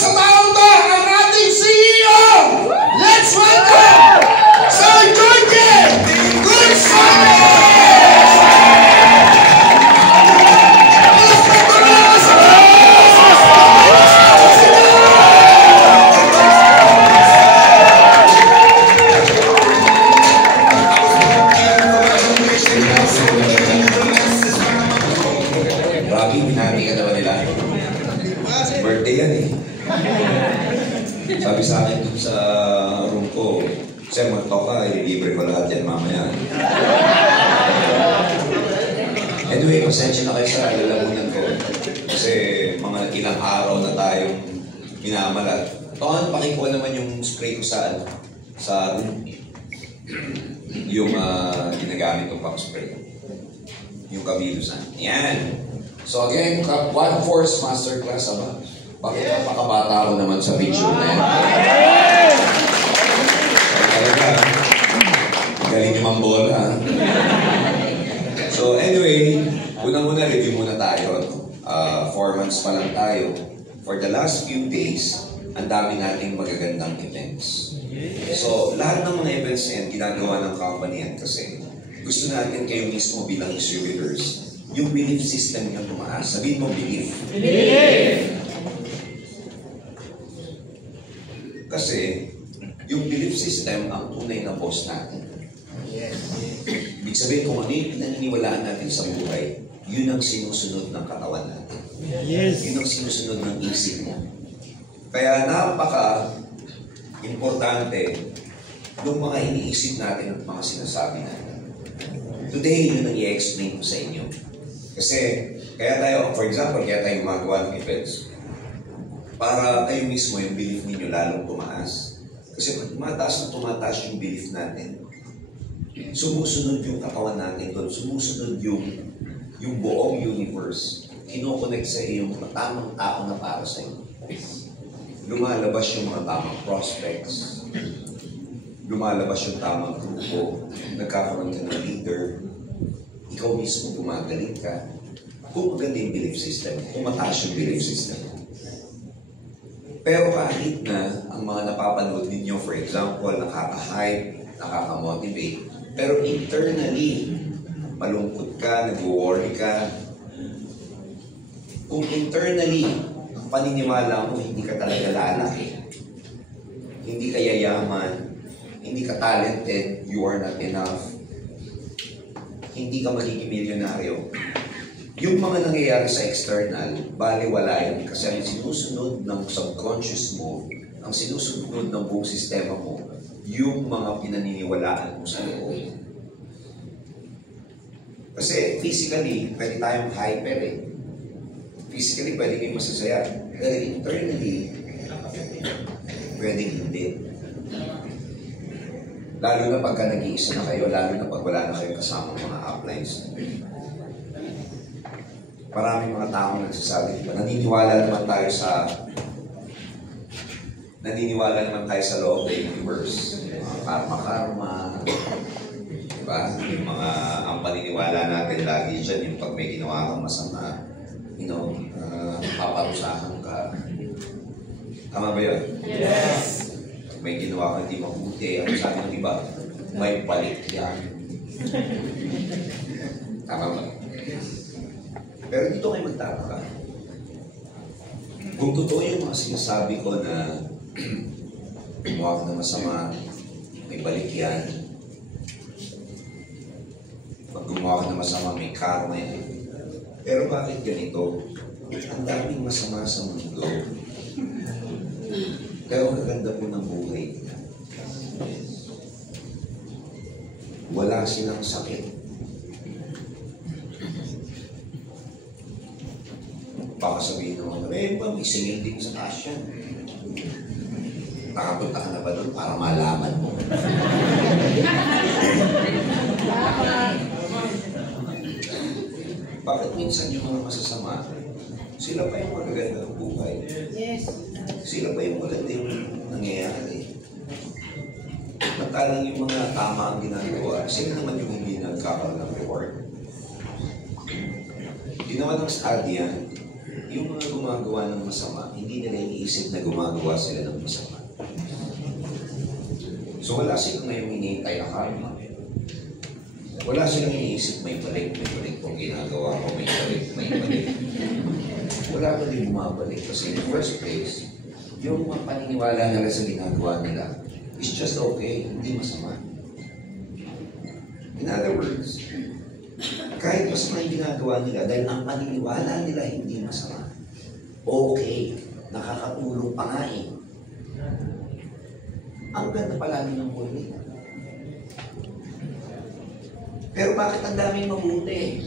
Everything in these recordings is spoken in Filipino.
sa taong to ang ating CEO! Let's welcome Sir Jorge Gonzalez! Sabi sa akin dun sa room ko, Sir, magto ka, i-libre ko lahat yan mamaya. Anyway, pasensya na kayo sa lalamunan ko. Kasi mga ilang araw na tayong minamalat. Toon, pakikuha naman yung spray ko sa room. Yung ginagamit kong pang-spray. Yung kabilusan. Yan. So again, One Force Masterclass ba? Bakit napakabata ko naman sa picture na yan? Talaga, galing yung mambola. So anyway, unang-una review muna tayo. 4 months pa lang tayo. For the last few days, ang dami nating magagandang events. So lahat ng mga events na yan, ginagawa ng company yan kasi gusto natin kayo mismo bilang distributors. Yung belief system nyo tumaas. Sabihin mo, belief. Belief! Kasi, yung belief system ang tunay na boss natin. Yes. Ibig sabihin, kung ano yung pinaniniwalaan natin sa buhay, yun ang sinusunod ng katawan natin. Yes. Yun ang sinusunod ng isip mo. Kaya napaka-importante yung mga iniisip natin at mga sinasabi natin. Today, yun ang i-explain ko sa inyo. Kasi, kaya tayo, for example, kaya tayo gumagawa ng events. Para kayo mismo, yung belief ninyo lalong tumaas. Kasi pag tumataas yung belief natin, sumusunod yung katawan natin doon, sumusunod yung buong universe, kinoconnect sa iyong tamang tao na para sa iyo. Lumalabas yung mga tamang prospects, lumalabas yung tamang grupo, nagkakaroon ka ng leader, ikaw mismo gumagaling ka. Kung maganda yung belief system, kung mataas yung belief system. Pero kahit na ang mga napapanood ninyo, for example, nakaka-hype, nakaka-motivate, pero internally, malungkot ka, nag-worry ka. Kung internally, ang paniniwala mo, hindi ka talaga lalaki, hindi ka yayaman, hindi ka talented, you are not enough, hindi ka magiging milyonaryo. Yung mga nangyayari sa external, baliwala yan kasi ang sinusunod ng subconscious mo, ang sinusunod ng buong sistema mo, yung mga pinaniniwalaan mo sa loob. Kasi physically, pwede tayong hyper eh. Physically, pwede kayong masasaya. Pero internally, pwede hindi. Lalo na pagka nag-iisa na kayo, lalo na pag wala na kayong kasama mga uplines. Maraming mga taong nagsasabi, diba? Naniniwala naman tayo sa loob ng universe. Mga karma-karma. Diba? Yung mga, ang paniniwala natin lagi dyan, yung pag may ginawa kang masama, paparusahan ka. Tama ba yun? Yes! Pag may ginawa kang hindi mabuti, ang sabi ng iba, may palit yan. Tama ba? Pero dito kayo magtataka. Kung totoo yung mga sinasabi ko na gumawa ka na masama, may balik yan. Pag gumawa ka na masama, may karma yan. Pero bakit ganito? Ang daming masama sa mundo. Pero kaganda po ng buhay. Wala silang sakit. Baka sabihin naman, may singil din sa taas yan. Nakapunta ka na ba doon para malaman mo? Bakit minsan yung mga masasama, sila pa yung magaganda ng buhay? Yes. Sila pa yung maganda yung nangyayari. Matalang yung mga tama ang ginagawa, sila naman yung hindi nagkakaroon ng reward. Ginawa ng study yan. yung mga gumagawa ng masama, hindi nila iniisip na gumagawa sila ng masama. So wala silang ngayong hinihintay na karma. Wala silang iniisip may balik kung ginagawa ko, may balik. Wala ka din bumabalik kasi in the first place, yung mga paniniwala nila sa ginagawa nila is just okay, hindi masama. In other words, kahit masama yung ginagawa nila, dahil ang paniniwala nila hindi masama, okay, nakakatulong pa nga eh. Ang ganda palagi ng buhay nila. Pero bakit ang daming mabuti?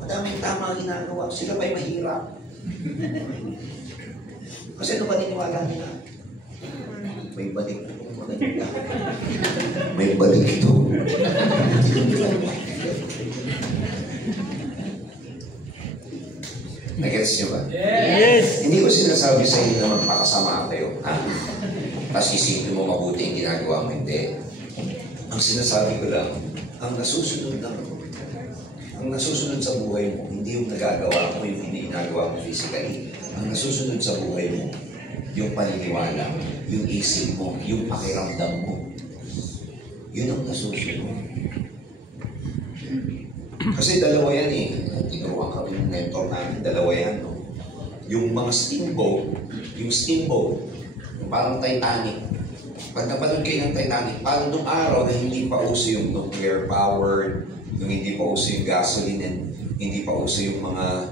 Madaming tama ang ginagawa. Sila ba'y mahirap? Kasi ano paniniwala nila? May balik ito. May balik ito. Nag-gets niyo ba? Yes! Hindi ko sinasabi sa inyo na magpakasama kayo. Tapos isipin mo mabuti yung ginagawa mo. Hindi. Ang sinasabi ko lang, ang nasusunod sa buhay mo, hindi yung nagagawa mo, yung hindi ginagawa mo physically. Ang nasusunod sa buhay mo, yung paniniwala, yung isip mo, yung pakiramdam mo. Yun ang nasusunod. Kasi dalawa yan eh. Tinuruan kami ng mentor namin, dalawa yan. No? Yung mga steamboat, yung parang Titanic. Pag napanood kayo ng Titanic, parang nung araw na hindi pa uso yung nuclear powered, nung hindi pa uso yung gasoline, and hindi pa uso yung mga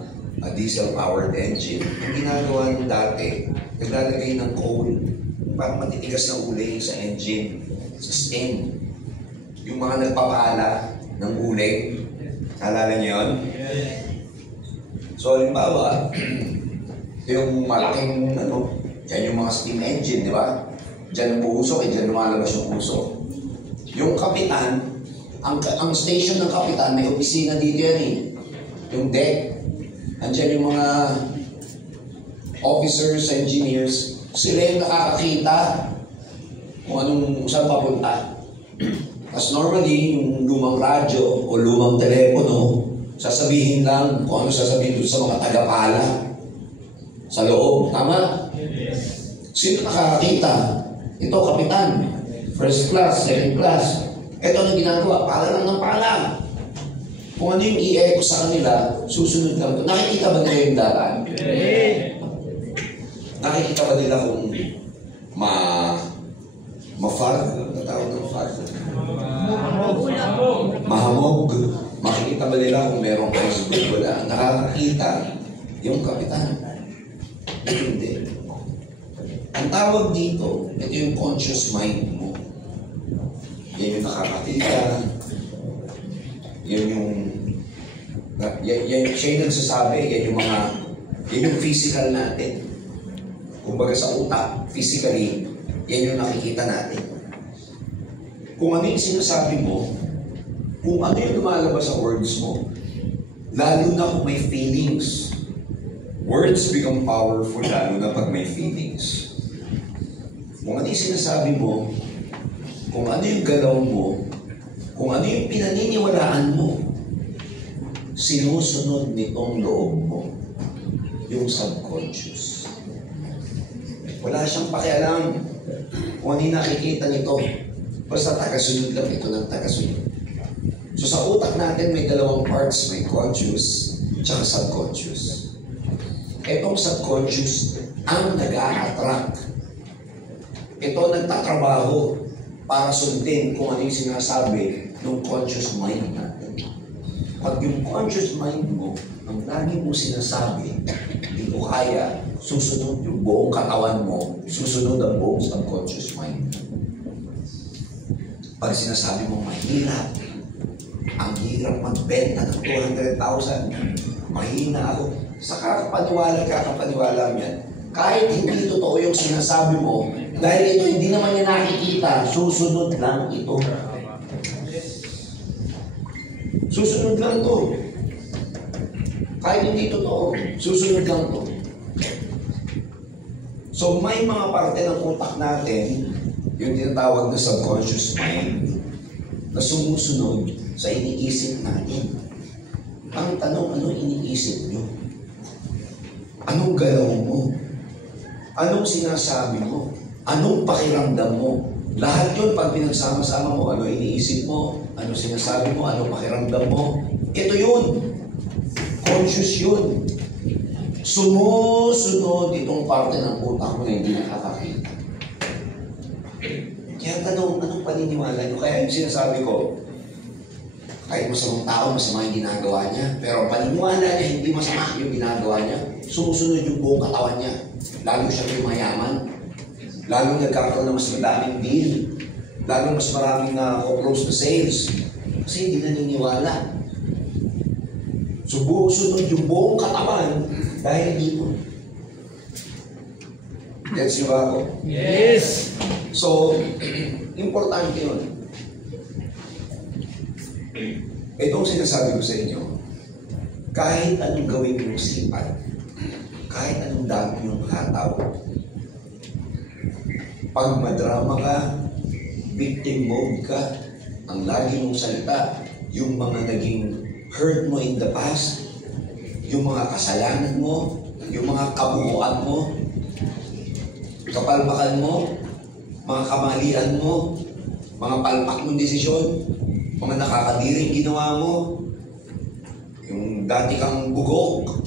diesel-powered engine, ang ginagawa nung dati, naglalagay ng coal, parang matitigas na uling sa engine, sa steam. Yung mga nagpapala ng uling, alala niyo yun? So, halimbawa, yung malaking, yan yung mga steam engine, di ba? Diyan ang puusok, diyan lumalabas yung puso. Yung kapitan, ang station ng kapitan, may opisina dito yan eh. Yung deck. Andiyan yung mga officers, engineers, sila yung nakakakita kung saan papunta. Tapos normally, yung lumang radyo o lumang telepono, sasabihin lang kung ano sasabihin doon sa mga tagapala sa loob. Tama? Sino nakakakita? Ito, kapitan. First class, second class. Ito ang ginagawa. Pala lang ng pala. Kung ano yung i-echo sa kanila, susunod lang ito. Nakikita ba nila yung dalan? Nakikita ba nila kung ma-far? Natawag ng far? Mahamog. Makikita ba nila kung merong kaisipin? Wala. Nakakakita yung kapitan. Hindi. Ang tawag dito, ito yung conscious mind mo. Yan yung nakakakita. Yan siya yung nagsasabi, yan yung physical natin. Kumbaga sa utak, physically, yan yung nakikita natin. Kung ano yung sinasabi mo, kung ano yung lumalabas sa words mo, lalo na kung may feelings. Words become powerful lalo na pag may feelings. Kung ano yung sinasabi mo, kung ano yung galaw mo, kung ano yung pinaniniwalaan mo, sinusunod nitong loob mo, yung subconscious. Wala siyang pakialam kung ano yung nakikita nito. Basta tagasunod lang ito ng tagasunod. So sa utak natin may dalawang parts, may conscious at subconscious. Itong subconscious ang nag-a-attract. Ito nagtatrabaho para sundin kung ano yung sinasabi ng conscious mind natin. Pag yung conscious mind mo, ang lagi mo sinasabi, hindi ko kaya, susunod yung buong katawan mo, susunod ang buong subconscious mind. Pag sinasabi mo, mahirap, ang hirap magbenta ng 200,000, mahina ako, sa kakapaniwala mo yan. Kahit hindi totoo yung sinasabi mo, dahil ito hindi naman niya nakikita, susunod lang ito. Susunod lang to. Kahit hindi totoo, susunod lang to. So may mga parte ng utak natin, yung tinatawag na subconscious mind, na sumusunod sa iniisip natin. Ang tanong, anong iniisip nyo? Anong galaw mo? Anong sinasabi mo? Anong pakiramdam mo? Lahat yun, pag pinagsama-sama mo, ano iniisip mo? Ano sinasabi mo? Ano pakiramdam mo? Ito yun. Conscious yun. Sumusunod itong parte ng utak mo na hindi nakakakita. Kaya tanong, anong paniniwala nyo? Kaya yung sinasabi ko, kahit masamang tao, masama yung ginagawa niya. Pero paniniwala niya, hindi masama yung ginagawa niya. Sumusunod yung buong katawan niya. Lalo siya yung mayaman. Lalo nagkakaroon ng mas madaming deal. Lalo mas maraming close to sales. Kasi hindi naniniwala. Sumusunod yung buong katawan dahil dito. Gets nyo ba ako? Yes! So, importante yun. Itong sinasabi ko sa inyo, kahit anong gawin mong sipag, kahit anong dami yung hataw, pag madrama ka, victim mode ka, ang lagi mong salita, yung mga naging hurt mo in the past, yung mga kasalanan mo, yung mga kabuuan mo, kapalpakan mo, mga kamalian mo, mga palpak mong desisyon, mga nakakadiring ginawa mo, yung dati kang bugok,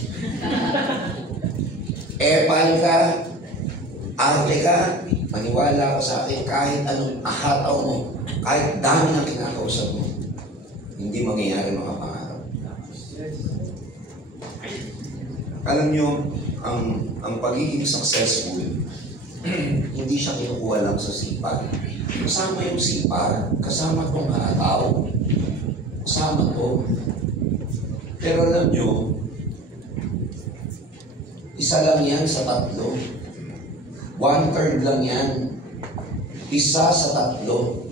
epal ka, arte ka, maniwala ka sa akin, kahit anong ahataw mo, kahit dami ng kinakausap mo, hindi mangyayari mga pangarap. Alam nyo, ang pagiging successful, hindi siya kinukuha lang sa sipag. Kasama yung sipag, kasama itong hataw, kasama to. Pero alam nyo, isa lang yan sa tatlo. 1/3 lang yan. Isa sa tatlo.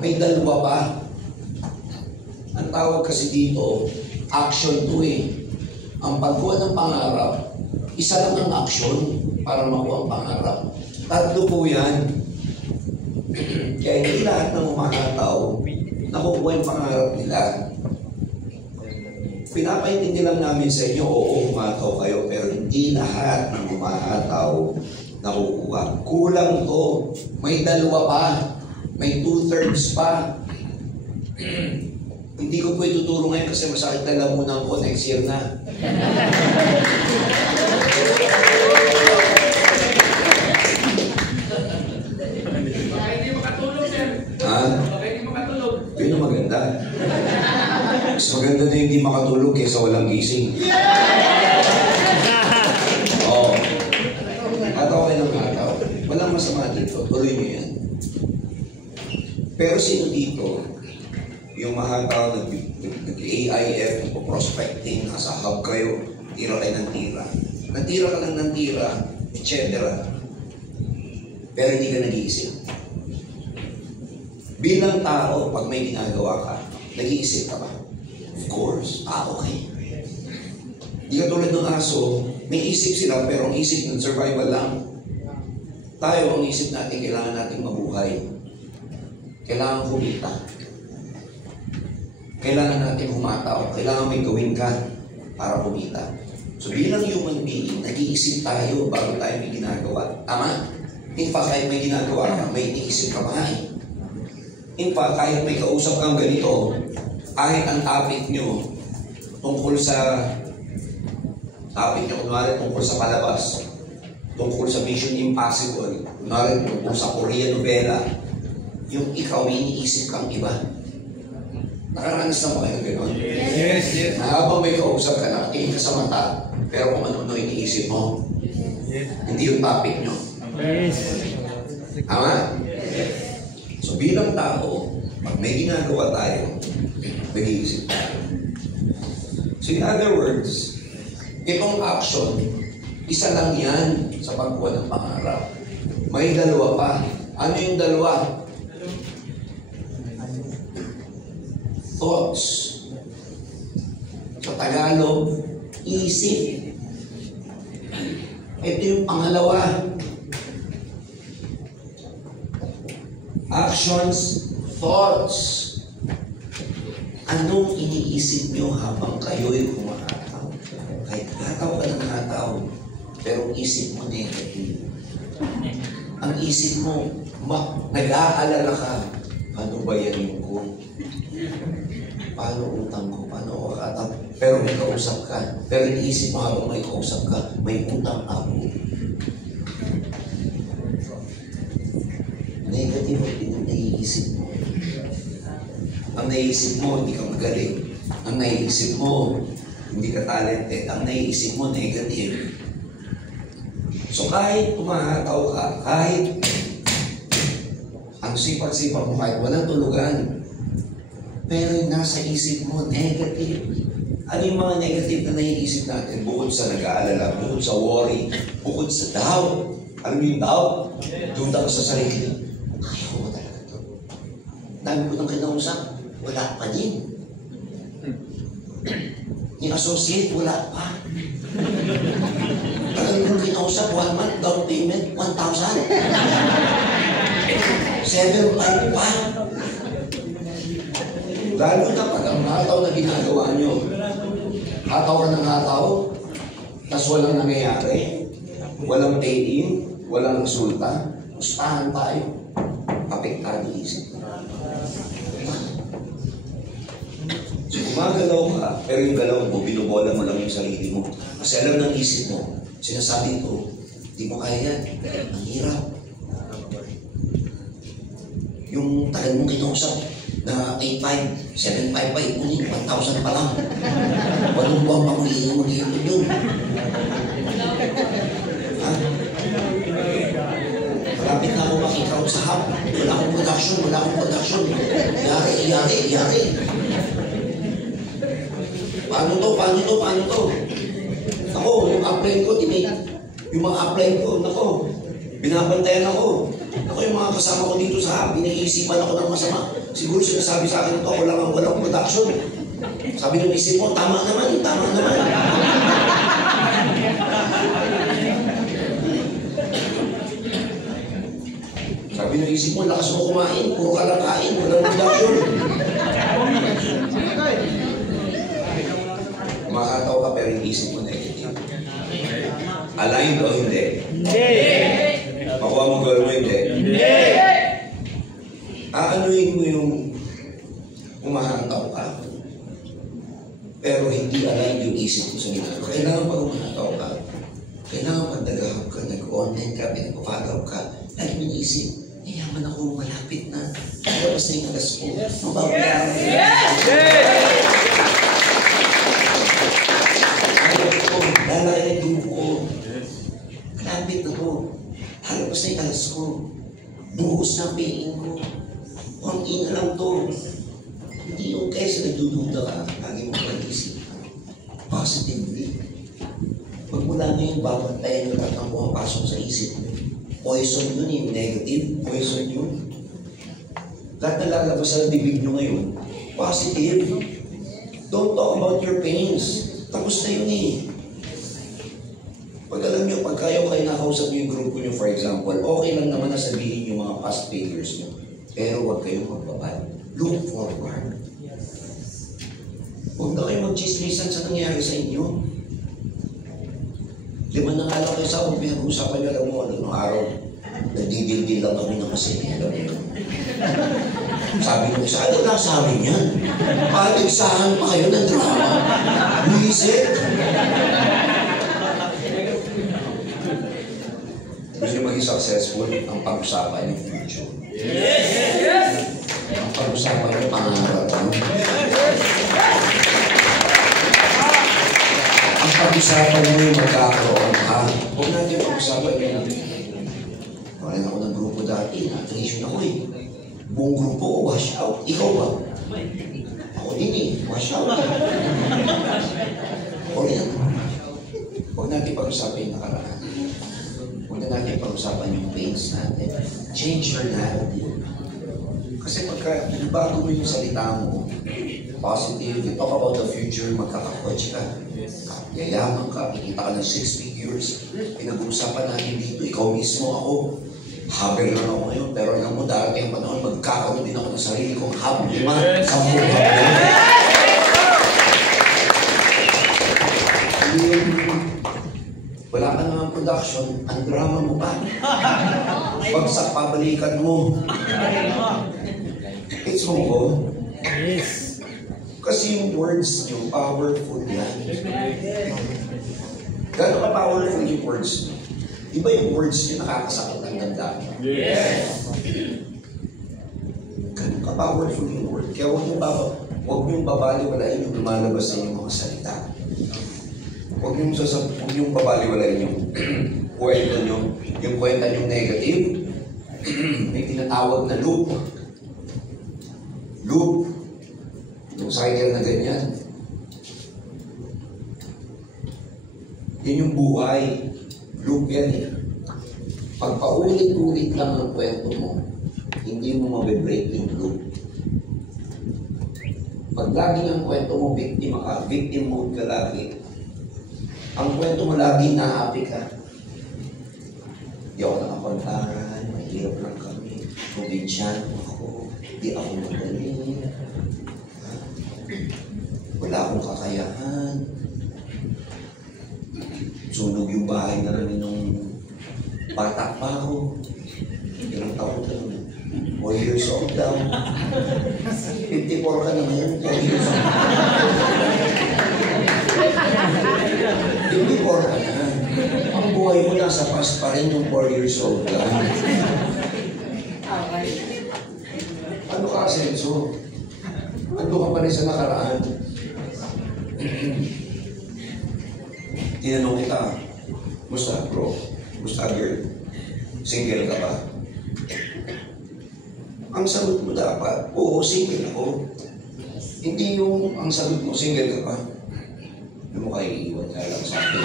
May dalawa pa. Ang tawag kasi dito, action to eh. Ang pagkuha ng pangarap, isa lang ang action para makuha ang pangarap. Tatlo po yan. Kaya hindi lahat ng umahataw nakukuha yung pangarap nila. Pinapaintindi lang namin sa inyo, oo, humataw kayo, pero hindi lahat ng umahataw nakukuha. Kulang to. May dalawa pa. May 2/3 pa. Hindi ko po ituturo ngayon kasi masakit na lamunan ko next year na. Yun ang maganda. Mas maganda na hindi makatulog kaysa walang gising. Oo. Hataw kayo ng hataw. Walang masama dito. Tuloy nyo yan. Pero sino dito, yung mahataw, nag-AIF, nag-prospecting, nasa hub kayo, tira kayo ng tira. Natira ka lang ng tira, etc. Pero hindi ka nag-iisip. Bilang tao, pag may ginagawa ka, nag-iisip ka ba? Of course. Okay. Di ka tulad ng aso, may isip sila, pero ang isip ng survival lang. Tayo, ang isip natin, kailangan natin mabuhay. Kailangan kumita. Kailangan natin humataw. Kailangan may gawin ka para kumita. So bilang human being, nag-iisip tayo bago tayo may ginagawa. Tama? In fact, kahit may ginagawa ka, may iniisip ka pa eh. In fact, kahit may kausap kang ganito, kahit ang topic nyo tungkol sa kunwari tungkol sa palabas, tungkol sa Mission Impossible, kunwari tungkol sa Korean novela, yung ikaw may iniisip kang iba. Nakaranas na ba kayo gano'n? Yes, yes. Na habang may kausap ka, nakatingin ka sa mata, pero kung ano-ano iniisip mo, hindi yung topic nyo. Yes. Tama? So bilang tao, pag may ginagawa tayo, nag-iisip tayo. So in other words, itong action, isa lang yan sa pagkuha ng pangarap. May dalawa pa. Ano yung dalawa? Thoughts. Sa Tagalog, isip. Ito yung pangalawa. Actions, thoughts. Anong iniisip nyo habang kayo'y humahataw? Kahit hataw ka ng hataw, pero ang isip mo negative. Ang isip mo, nag-aalala ka, paano bayarin ko? Paano utang ko? Paano ako kakataw? Pero may kausap ka. Pero iniisip mo habang may kausap ka, may utang ako. Negative ang naiisip mo. Ang naiisip mo, hindi ka magaling. Ang naiisip mo, hindi ka talented. Ang naiisip mo, negative. So kahit umahataw ka, kahit ang sipag-sipag mo, kahit walang tulugan, pero yung nasa isip mo, negative. Ano yung mga negative na naiisip natin? Bukod sa nag-aalala, bukod sa worry, bukod sa doubt. Alam mo yung doubt? Duda ka sa sarili. Kaya ko ba talaga ito? Dami ko nang kinausap, wala pa din. Yung associate, wala pa. Tagal ko kinausap, 1 month, down payment, 1,000. 7 months pa. Lalo na pag ang hataw na ginagawa nyo, hataw ka ng hataw, tas walang nangyayari, walang pay-in, walang resulta, pustahan tayo, apektado isip. So gumagalaw ka, pero yung galaw mo, binubola mo lang yung sarili mo. Kasi alam ng isip mo, sinasabi ko, di mo kaya yan, ang hirap. Yung tagal mong kinausap, na 8,500, 7,500 pa ipunin, 1,000 pa lang. 8 buwan pa mag-iipon yun. Ha? Malapit na ako makikaw sa hub. Wala akong production. Iyari. Paano to? Ako, yung upline ko, yung mga upline ko, binabantayan ako. Ako yung mga kasama ko dito sa hub, binaisipan ako ng masama. Siguro sinasabi sa akin ito, ako lang ang walang production. Sabi ng isip mo, tama naman. Sabi ng isip mo, lakas mo kumain, puro ka lang kain, walang production. Makataw ka pero yung isip mo negative. Aligned o hindi? Hindi. Makuha mo goal mo hindi? Hindi. Aanuin mo yung umahantaw ka, pero hindi aligned yung isip mo sa ginagawa. Kailangan pag umahantaw ka, kailangan pag nag-hub ka, nag-online ka, pinag-follow ka, lagi mo naisip, yaman ako, malapit na. Tapos na yung alas ko. Mababayaran mo. Ayaw ko, lalaki na yung ko. Malapit na ko. Halapos na yung alas ko. Buhos na pain ko. Ang ina lang to. Hindi yung kaysa nagdududa ka, lagi mo pag-isip. Positively. Pag mula ngayon, babantayan yung tatang pumapasok sa isip mo. Poison yun, yung negative. Poison yun. Lahat na lalabas sa bibig nyo ngayon, positive. Don't talk about your pains. Tapos na yun eh. Pag alam nyo, pag kayo nakausap nyo yung grupo nyo, for example, okay lang naman na sabihin yung mga past failures nyo. Pero huwag kayong magbabal. Look forward. Huwag na kayong mag-chismisan sa nangyari sa inyo. 5 na nga lang kayo sa akong pinag-uusapan nyo, alam mo, nung araw, nagdidildil lang kami ng kasi. Alam mo yun. Sabi ko, ano na sabi niyan? Paligsahan pa kayo ng drama. Buisit. Gusto nyo maging successful, ang pag-usapan yung future. Ang pag-usapan yung pangarap. Ang pag-usapan mo yung magkakaroon ka. Huwag natin pag-usapan yung maraming ako ng grupo dati, na-attrition ako eh. Buong grupo ko, wash out. Ikaw ba? Ako din eh, wash out. Ako rin. Huwag natin pag-usapan yung nakaraan. Huwag na natin pag-usapan yung pains natin. Change your narrative. Kasi pagka bago mo yung salita mo, positive, you talk about the future, magkaka-coach ka, yayaman ka, kikita ka ng 6 figures, pinag-uusapan natin dito, ikaw mismo ako, Haber lang ako ngayon, pero alam mo, darating ang panahon, magkakaroon din ako ng sarili kong hub. Wala ka naman production, ang drama mo pa. Bagsak pabalikan mo. It's mo ko. Yes. Kasi yung words nyo, powerful yan. Gano'n ka powerful yung words nyo? Iba yung words nyo nakakasakit ng damdamin. Yes. Gano'n ka powerful yung word. Kaya huwag niyong babaliwalain yung lumalabas sa inyong mga salita. Huwag niyong babaliwalain yung kwento nyo, yung kwenta nyo negative. May tinatawag na loop. Loop. Yung cycle na ganyan. Yan yung buhay. Loop yan eh. Pag paulit-ulit lang ang kwento mo, hindi mo mabibreak yung loop. Pag lagi ang kwento mo, victim mode ka lagi. Ang kwento mo lagi, na-happy ka. Di ako nakapantaran, mahirap lang kami. Probinsyan ako, di ako magaling. Wala akong kakayahan. Sunog yung bahay na namin nung bata pa ako. Ilang taon ka naman. 4 years old daw. 54 ka na ngayon, 4 years old. 54 ka na. Ang buhay mo nasa past pa rin yung 4 years old ka. Ano ka, Asenso? Ando ka pa rin sa nakaraan. Tinanong kita, musta bro? Musta girl? Single ka ba? Ang sagot mo dapat, oo, single ako. Hindi yung ang sagot mo, single ka ba? Hindi mo kayo iiwan nga lang sa akin.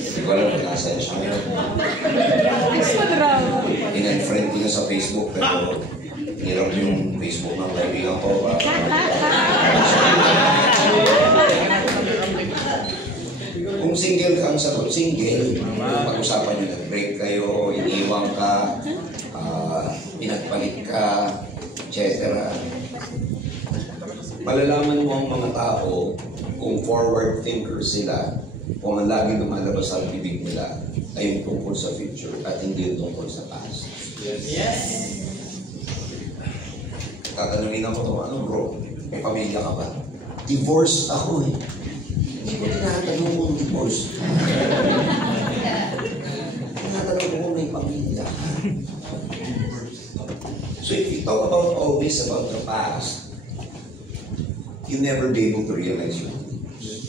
Hindi ko alam kung nasa siya ngayon. In-unfriend ko na sa Facebook, pero hirap yung Facebook ng kaibigan ko. Kung single ka ang sagot, single. Pag-usapan nyo, nag-break kayo, iniwang ka, pinagpalit ka, etc. Malalaman mo ang mga tao kung forward thinker sila, kung ang lagi lumalabas sa bibig nila ay yung tungkol sa future at hindi yung tungkol sa past. Yes. Tatanungin ako ito, ano bro, may pamilya ka ba? Divorced ako eh. Hindi ko tinatanong kung divorced. Tinatanong ko kung may pamilya. So if you talk about all this about the past, you'll never be able to realize your dreams.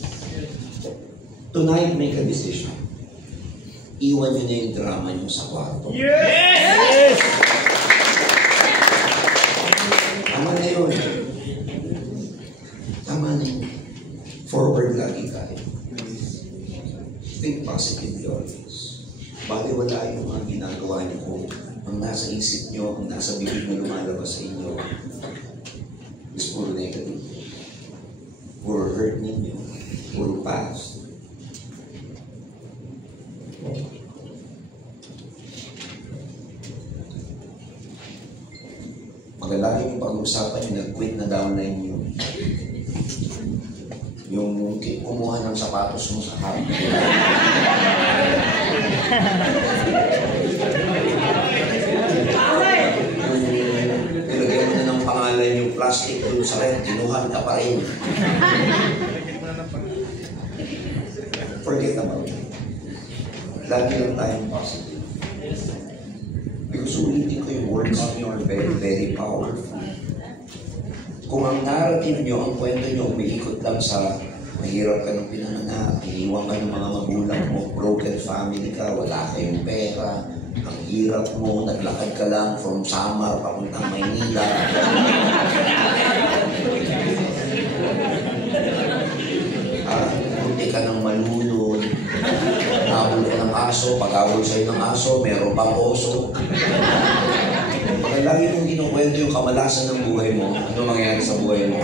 Tonight, make a decision. Iwan nyo na yung drama nyo sa kwarto. Yes! Tama na yun. Tama na yun. Forward lagi tayo. Think positively always. Baliwala yung mga ginagawa niyo kung ang nasa isip niyo, ang nasa bibig na lumalabas sa inyo is puro negative. Puro hurt ninyo. Puro past. Maganda yung pag-usapan nyo, nag-quit na downline nyo. Yung kumuha ng sapatos mo sa harap. Nilagyan mo na ng pangalan yung plastic dun sa red, kinuha ka pa rin. Forget about it. Lagi lang tayong positive. Because ulitin ko yung words niyo are very, very powerful. Kung ang narrative niyo, ang kwento niyo, umiikot lang sa mahirap ka ng pinanganak, iniwan ka ng mga magulang mo, broken family ka, wala kayong pera, ang hirap mo, naglakad ka lang from Samar papuntang Maynila. Kunti ka ng malulod, nabul ka ng aso, pag-awol sa'yo ng aso, meron pang oso. Pag lagi mong kinukwento yung kamalasan ng buhay mo, ano mangyayari sa buhay mo?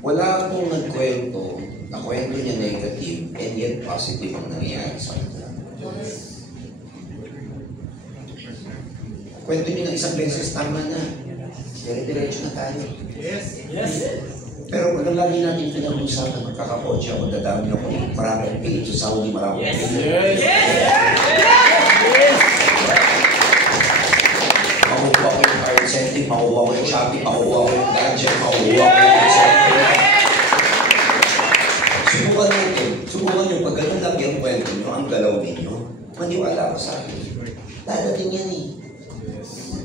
Wala akong nagkwento na kwento niya negative and yet positive ang nangyayari sa kanya. Kwento niyo ng isang beses, tama na. Dire-diretso na tayo. Yes. Pero pag lagi natin pinag-usapan, magkakakotse ako, dadami ako, marami akong pilit sa Saudi, marami akong pilit. Makuha ko yung card incentive, makuha ko yung shopping, makuha ko yung gadget, makuha ko yung incentive. Subukan nyo, pag ganun lang yung kwento nyo, ang galaw ninyo, maniwala ko sa akin. Dadating yan eh.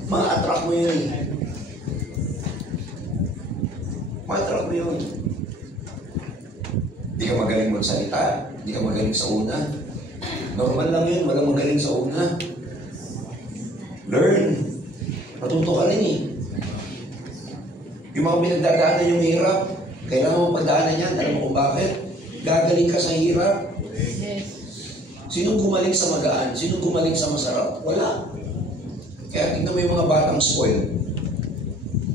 Ma-attract mo yun eh. Ma-attract mo yun. Di ka magaling magsalita, di ka magaling sa una. Normal lang yun, walang magaling sa una. Learn. Matuto ka rin eh. Yung mga pinagdadaanan yung hirap, kailangan mo pagdaanan yan, alam mo kung bakit? Gagaling ka sa hirap. Sinong gumaling sa magaan? Sinong gumaling sa masarap? Wala. Kaya tignan mo yung mga batang spoiled.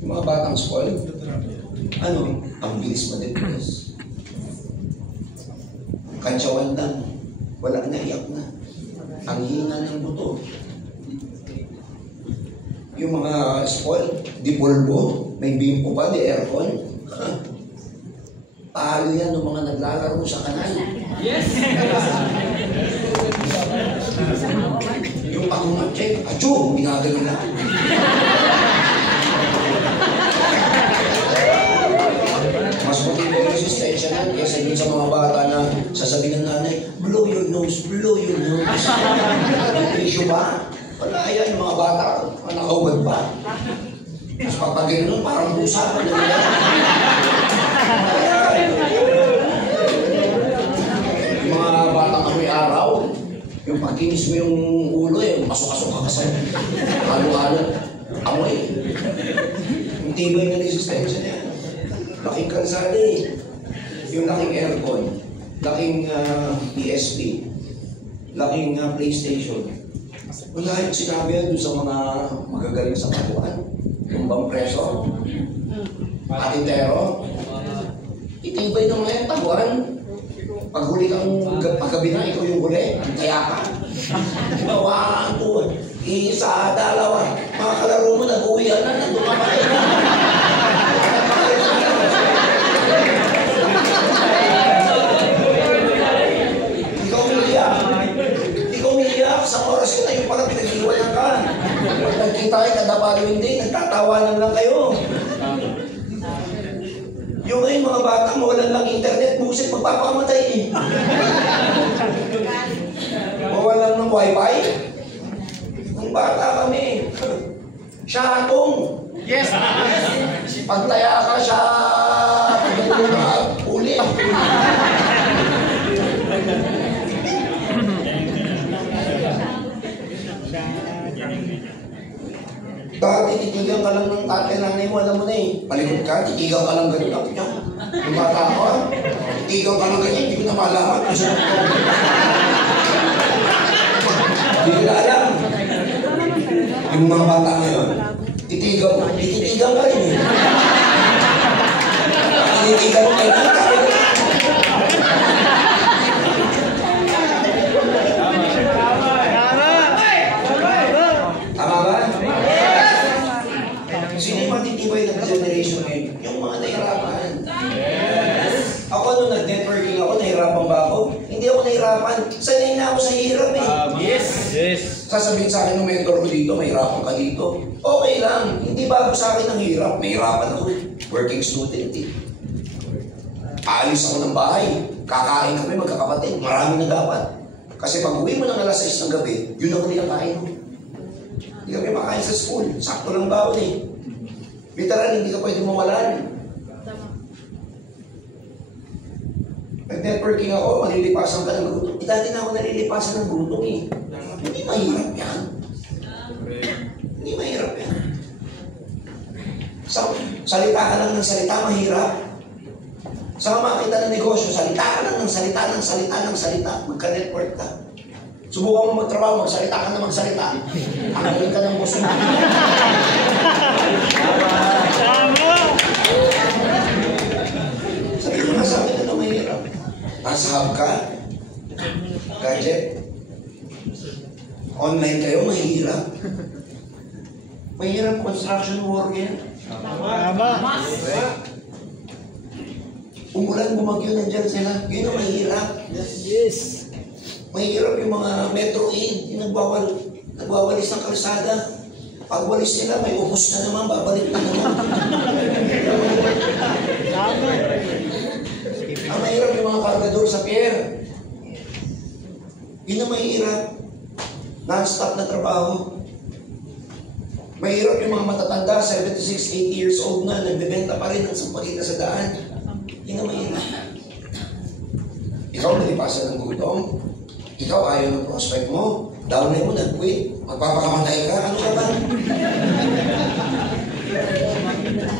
Yung mga batang spoiled, ano? Ang bilis ma-depress. Kantsawan lang. Wala na, iyak na. Ang hina ng buto. Yung mga spoiled, di pulbo, may bimpo pa, di aircon. Talo yan ng mga naglalaro sa kanal. Yes. Yung pag-check, achoo, ginagano na. Mas matindi yung resistensya na kaysa dun sa mga bata na sasabihin ng nanay, blow your nose, blow your nose. Issue ba? Wala yan, yung mga bata, nakawag pa. Tapos pagpagin nun, parang busa pa na nila. Yung mga batang amoy araw, yung pagkinis mo yung ulo eh, masok-asok ka kasi. Halo-halo, amoy. Yung tibay ng resistensya niya. Laking kalsada eh. Yung laking aircon, laking PSP, laking PlayStation. Wala yung sinabi yan doon sa mga magagaling sa katuan. Tumbang preso, patintero. Itibay ng mga taguan. Pag huli kang paggabi na, ikaw yung huli. Ang kaya ka. Bawaan po. Isa, dalawa. Mga kalaro mo, nag-uwihan na. Nandun ka pa rin. Ikaw umiiyak. Sa oras ko na yung pala pinag-iwanan ka. Pag nagkita kayo kada following day, nagtatawanan lang kayo. Yung ngayon mga bata, mawalan lang internet, busit, magpapakamatay eh. Mawalan ng wifi. Ang bata kami. Siyatong. Yes. Pagtaya ka siya, pagdating na uli. Dati titigan ka lang ng tatay nanay mo, alam mo na eh. Palikot ka, titigan ka lang ganun. Yung bata ako, titigan ka lang ganyan, hindi ko na malaman. Hindi ko na alam. Yung mga bata ngayon, titigan mo, titigan ka rin eh. Titigan mo kayo, tama ba? Sino yung matitibay ng generation ngayon? Yung mga nahirapan. Ako nung nag-networking ako, nahirapan ba ako? Hindi ako nahirapan. Sanay na ako sa hirap eh. Yes. Sasabihin sa akin ng mentor ko dito, mahirapan ka dito. Okay lang. Hindi bago sa akin ang hirap. Mahirapan ako. Working student eh. Aalis ako ng bahay. Kakain kami magkakapatid. Marami na dapat. Kasi pag uwi mo ng alas 6 ng gabi, yun ang kinakain mo. Hindi kami makain sa school. Sakto lang baon eh. Literal, hindi ka pwede mawalan. Nag-networking ako, malilipasan ka ng gutom. Dati na ako nalilipasan ng gutom eh. Hindi mahirap yan. Hindi mahirap yan. Salita ka lang ng salita, mahirap. Sa makakita ng negosyo, salita ka lang ng salita, ng salita, ng salita. Magka-network ka. Subukan mo magtrabaho, magsalita ka na magsalita. Akaling ka ng boss mo. Mahirap construction worker. Tama. Umulan, bumagyo, nandyan sila. Yun ang mahirap. Yes. Mahirap yung mga Metro 8, yung nagwawalis ng kalsada. Pagwalis nila, may ubos na naman, babalik na naman. Tama. Ang mahirap yung mga kargador sa pier. Yun ang mahirap. Non-stop na trabaho. Mahirap yung mga matatanda, 76, 80 years old na, nagbebenta pa rin ng sampagita sa daan. Yun ang mahirap. Ikaw nalipasan ng gutom. Ikaw ayaw ng prospect mo. Downline mo, nag-quit. Magpapakamatay ka. Ano ka ba?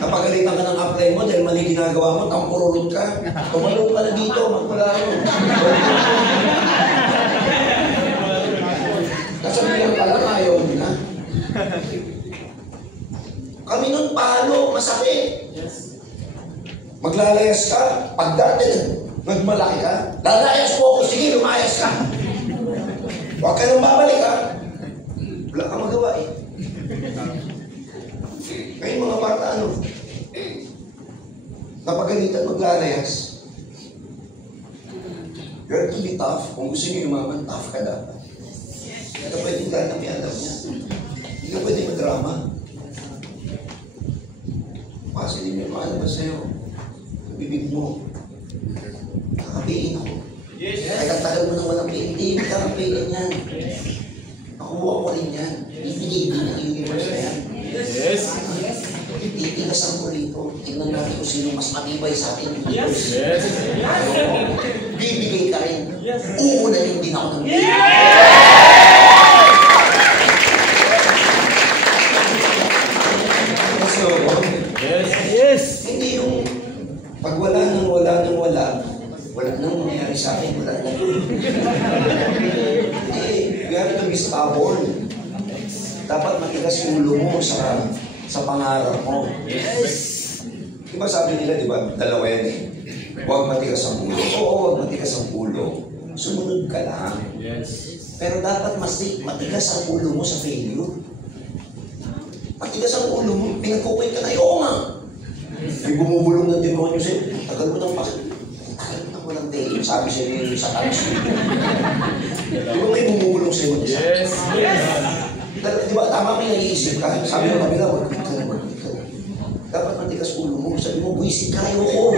Napagalitan ka ng apply mo dahil mali ginagawa mo, tampurulot ka. Tumalong ka na dito, magpalaro. Kasabihan ka lang, ayaw mo na. Kami nun palo, masakit. Maglalayas ka, pag dati nagmalaki ka, lalayas po ako, sige, lumayas ka. Huwag ka nang babalik ha. Wala kang magawa eh. Ngayon mga bata, napagalitan maglalayas. You have to be tough. Kung gusto niyo yumaman, tough ka dapat. Hindi ka pwedeng ganang yadaw niya. Hindi ka pwedeng madrama. Kasi hindi mo malabas sa'yo. Bibig mo. Kakapiin ako. Kaya tagal mo nang walang pain. Hindi, hindi ka kapiin yan. Nakuha ko rin yan. Ibigay din ang universe na yan. Yes. Titigasan ko rito. Tignan natin kung sino mas matibay sa atin. Yes. Bibigay ka rin. Uunahin din ako ng bibigay. Yes. Hindi yung pag wala nang mangyari sa akin, wala na yun. You have to be stubborn. Dapat matigas yung ulo mo sa pangarap mo. Yes. Diba sabi nila, diba, dalawa yan eh. Huwag matigas ang ulo. Oo, huwag matigas ang ulo. Sumunod ka lang. Yes. Pero dapat matigas ang ulo mo sa failure. Matigas ang ulo mo, pinagkukwit ka na, oo nga. May bumubulong ng demonyo sa'yo. Tagal mo nang walang failure. Sabi siya yun sa talas mo. Di ba may bumubulong sa'yo? Yes. Di ba tama may naiisip ka? Sabi mo kabila, wag-quit ka na. Dapat matigas ulo mo. Sabi mo, buwisit ka, ayoko.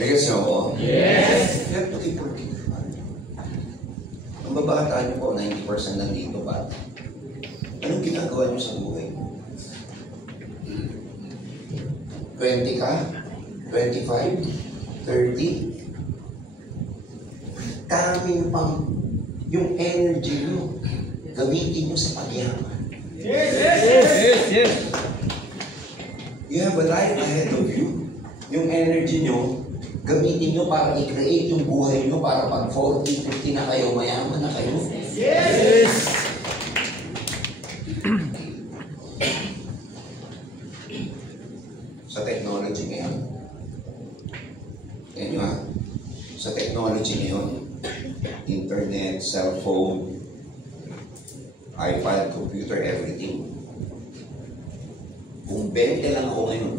Nagas niyo ako? Yes. You have to keep working. Ang babata niyo po, 90% nandito ba? Anong ginagawa niyo sa buhay? 20 ka? 25? 30? Kami pang yung energy niyo, gamitin niyo sa pagyaman. Yes. You have a life ahead of you. Yung energy niyo, gamitin niyo para i-create yung buhay niyo para pag 40, 50 na kayo, mayaman na kayo. Yes. Sa technology ngayon. Yan yun sa technology ngayon, internet, cellphone, iPad, computer, everything. Kung 20 lang ako ngayon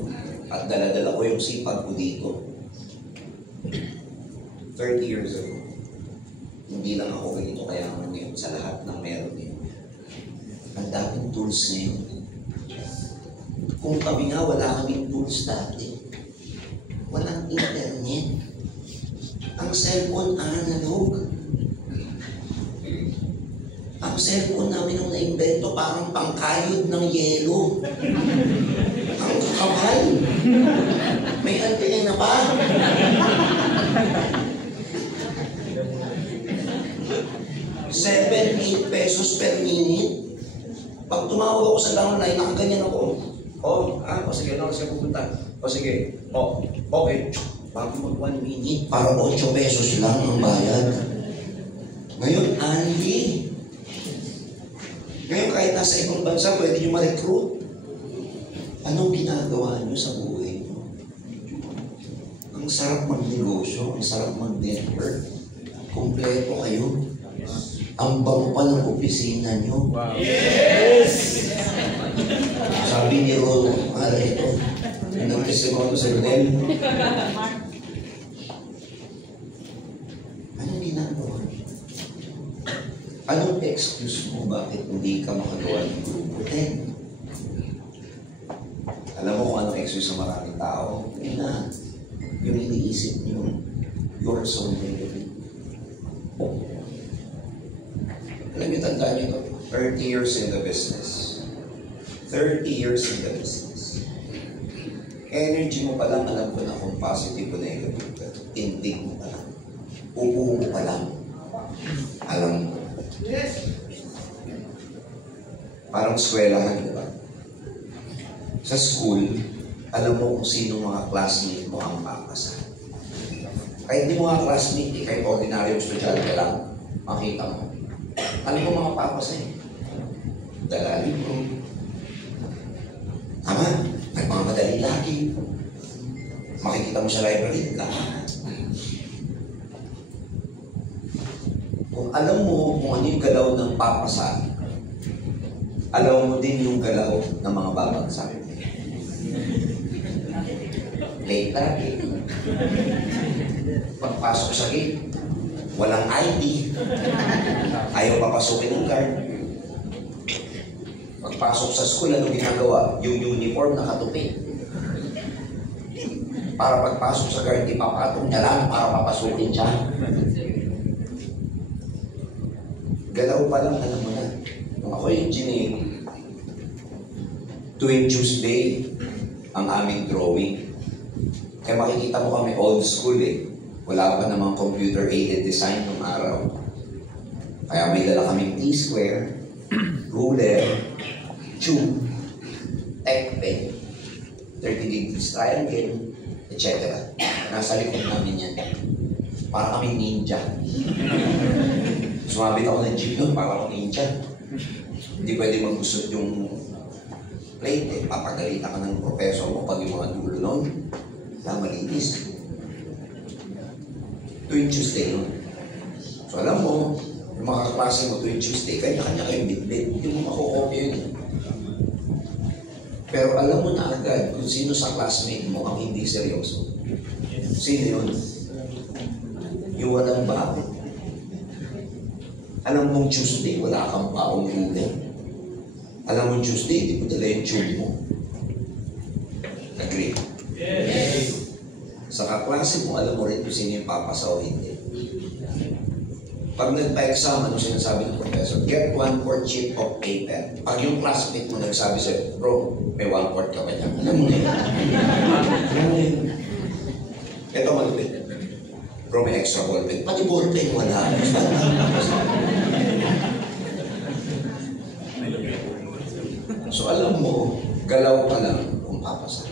at dala-dala ko yung sipag ko dito, 30 years ago, hindi lang ako ganito kayaman ngayon sa lahat ng meron ngayon. Ang daming tools ngayon. Kung kami nga, wala kaming tools dati. Walang internet. Ang cellphone analog. Ang cellphone namin nung na-invento parang pangkayod ng yelo. Ang kakapal. May antena pa. $7-8 per minute. Pag tumawag ako sa downline, nakaganyan ako. Sige, ano siya pupunta? Sige, okay. Bago mag 1 minute, para 8 pesos lang ang bayad. Ngayon, Andy. Ngayon, kahit nasa ibang bansa, pwede nyo ma-recruit. Anong ginagawa nyo sa buhay nyo? Ang sarap mag-negosyo, ang sarap mag-network. Kompleto kayo. Ang bango pa ng opisina nyo. Wow. Sabi ni Ro, ito, nag-testimonyo sa Rodel. Anong ginagawa? Anong excuse mo bakit hindi ka makagawa ng grupo 10? Alam mo kung anong excuse ng maraming tao? Yun na, yung iniisip nyo, you're so negative. Alam niyo, tandaan niyo ito, 30 years in the business. 30 years in the business. Energy mo pa lang, alam ko na kung positive o negative ka. Tindig mo pa lang. Upo mo pa lang. Alam mo. Parang eskwelahan, di ba? Sa school, alam mo kung sino mga classmate mo ang papasa. Kahit hindi mo mga classmate, kahit ordinaryong estudyante lang, makita mo. Alam mo mga papasa eh. Dalalim ko. Tama, nagmamadali lagi. Makikita mo sa library, lahat. Kung alam mo kung ano yung galaw ng papasa, alam mo din yung galaw ng mga babagsak. Late lagi. Pagpasok sa gate, walang ID. Ayaw papasukin ng guard. Pagpasok sa school, ano ginagawa? Yung uniform nakatupi. Para pagpasok sa guard, ipapatong niya lang para papasukin siya. Galaw pa lang, alam mo na. Nung ako yung engineer, tuwing Tuesday, ang aming drawing. Kaya makikita mo kami old school eh. Wala pa namang computer-aided design nung araw. Kaya may dala kaming T-square, ruler, tube, tekpe, 30 degrees triangle, etc. Nasa likod namin yan. Para kami ninja. Sumabit ako ng jeep nun, para akong ninja. Hindi pwede magusot yung plate eh. Papagalitan ka ng professor mo pag yung mga dulo nun. Kaya malinis. Tuwing Tuesday nun. So alam mo, yung mga kaklase mo tuwing Tuesday, kanya-kanya kayong bit-bit. Hindi mo makukopya yun eh. Pero alam mo na agad kung sino sa classmate mo ang hindi seryoso. Sino yun? Yung walang baon. Alam mong Tuesday, wala kang baong ulit. Alam mong Tuesday, hindi mo dala yung tube mo. Agree? Yes. Sa kaklase mo, alam mo rin kung sino yung papasa o hindi. Pag nagpa-exam, ano sinasabi ng professor? Get 1/4 sheet of paper. Pag yung classmate mo nagsabi sa'yo, bro, may 1/4 ka ba niya? Alam mo na yun. Alam mo na yun. Ito malupit. Bro, may extra ballpen. Pati ballpen, wala. So alam mo, galaw pa lang kung papasa.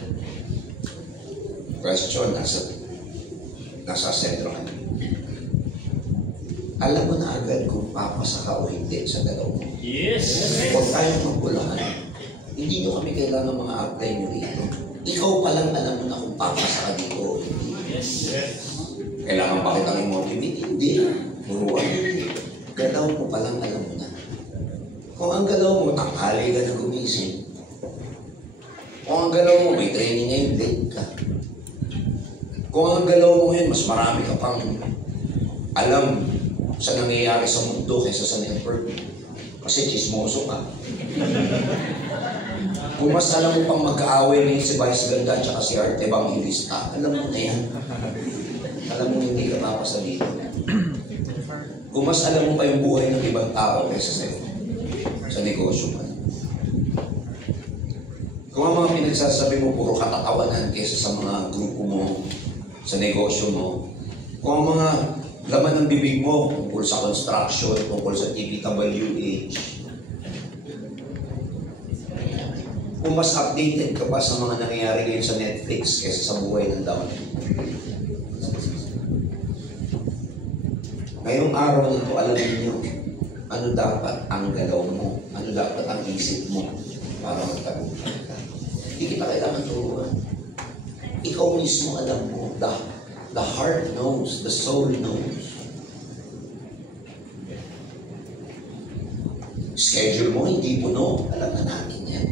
Question, nasa sentro ka. Alam mo na agad kung papasa ka o hindi sa galaw mo. Yes! Huwag tayong magbulahan. Hindi nyo kami kailangan mga apply nyo rito. Ikaw pa lang alam mo na kung papasa ka dito o hindi. Yes! Kailangan pa kitang i-motivate? Hindi. Muruan hindi. Galaw mo pa lang alam mo na. Kung ang galaw mo, tanghali ka na gumising. Kung ang galaw mo, may training ngayon, late ka. Kung ang galaw mo ngayon, mas marami ka pang alam sa nangyayari sa mundo kaysa sa network. Kasi chismoso ka. Kung mas alam mo pang mag-aaway na si Vice Ganda at si Art Evangelista, alam mo na yan. Alam mo hindi ka papasa dito. Kung mas alam mo pa yung buhay ng ibang tao kaysa sa negosyo mo. Kung ang mga pinagsasabi mo puro katatawanan kaysa sa mga grupo mo, sa negosyo mo, kung ang mga laman ng bibig mo tungkol sa construction, tungkol sa TPWH, kung mas updated ka pa sa mga nangyayari ngayon sa Netflix kaysa sa buhay ng dapat. Ngayong araw nito, alam niyo ano dapat ang galaw mo, ano dapat ang isip mo para magtagumpay ka. Hindi kita kailangan turuan. Ikaw mismo alam mo, the heart knows, the soul knows. schedule mo hindi puno. Alam na natin yan.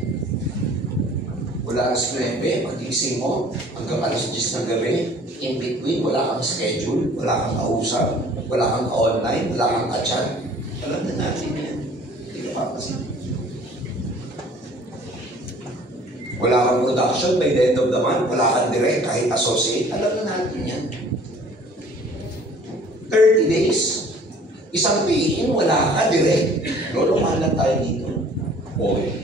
Wala alas 9, pag-ising mo, hanggang alas 10 ng gabi, in between, wala kang schedule, wala kang kausap, wala kang online, wala kang ka-chat. Alam na natin yan. Hindi ka papasin. Wala kang production by the end of the month, wala kang direct, kahit associate. Alam na natin yan. 30 days, isang piin, wala ka direct. Lolo, mahal lang tayo dito. Boy.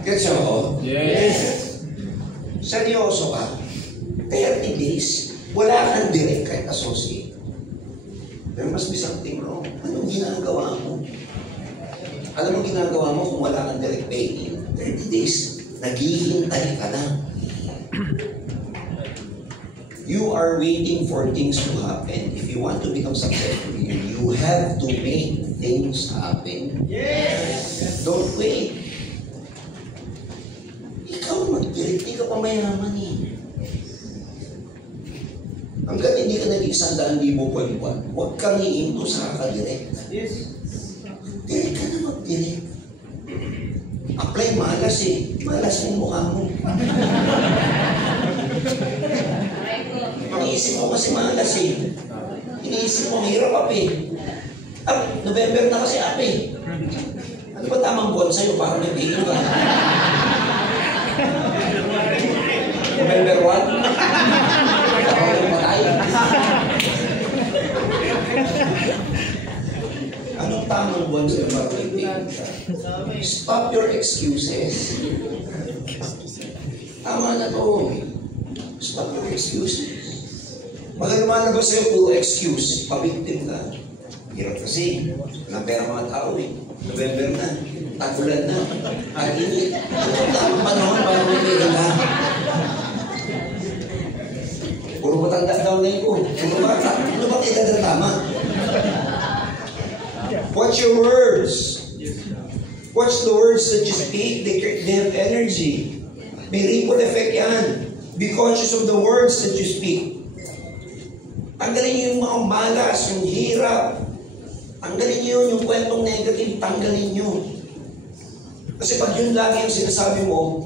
Gets mo ako? Yes. Seryoso ka? 30 days, wala kang direct kahit associate. There must be something wrong. Anong ginagawa mo? Alam mo ginagawa mo kung wala kang direct pay in 30 days, naghihintay ka na. You are waiting for things to happen. If you want to become successful here, you have to make things happen. Yes. Don't wait. Ikaw mag-direct, di ka pa mayaman eh. Hanggang hindi ka nag-100,000 buwan-buwan, huwag kang iinto sa kaka-direct. Yes. Direct ka na mag-direct. Apply malas eh. Malas yung mukha mo. Iniisip mo kasi malas eh. Iniisip mo hirap eh. November na kasi eh. Ano ba tamang buwan sa'yo para may bigyo ka? November 1? Ako yung patay. Anong tamang buwan sa'yo para may bigyo ka? Stop your excuses. Tama na to. Stop your excuses. Pag lumalabas sa'yo, puro excuse, pabiktim ka. Hirap kasi, walang pera mga tao eh. November na, tagulan na, tag-init. Ano tamang panahon para may pera ka? Puro matanda daw na yun ko. Puro bata. Ano ba kayo na tama? Watch your words. Watch the words that you speak. They have energy. May ripple effect yan. Be conscious of the words that you speak. Tanggalin niyo yung mga malas, yung hirap. Tanggalin niyo yung kwentong negative. Tanggalin niyo. Kasi pag yun lagi yung sinasabi mo,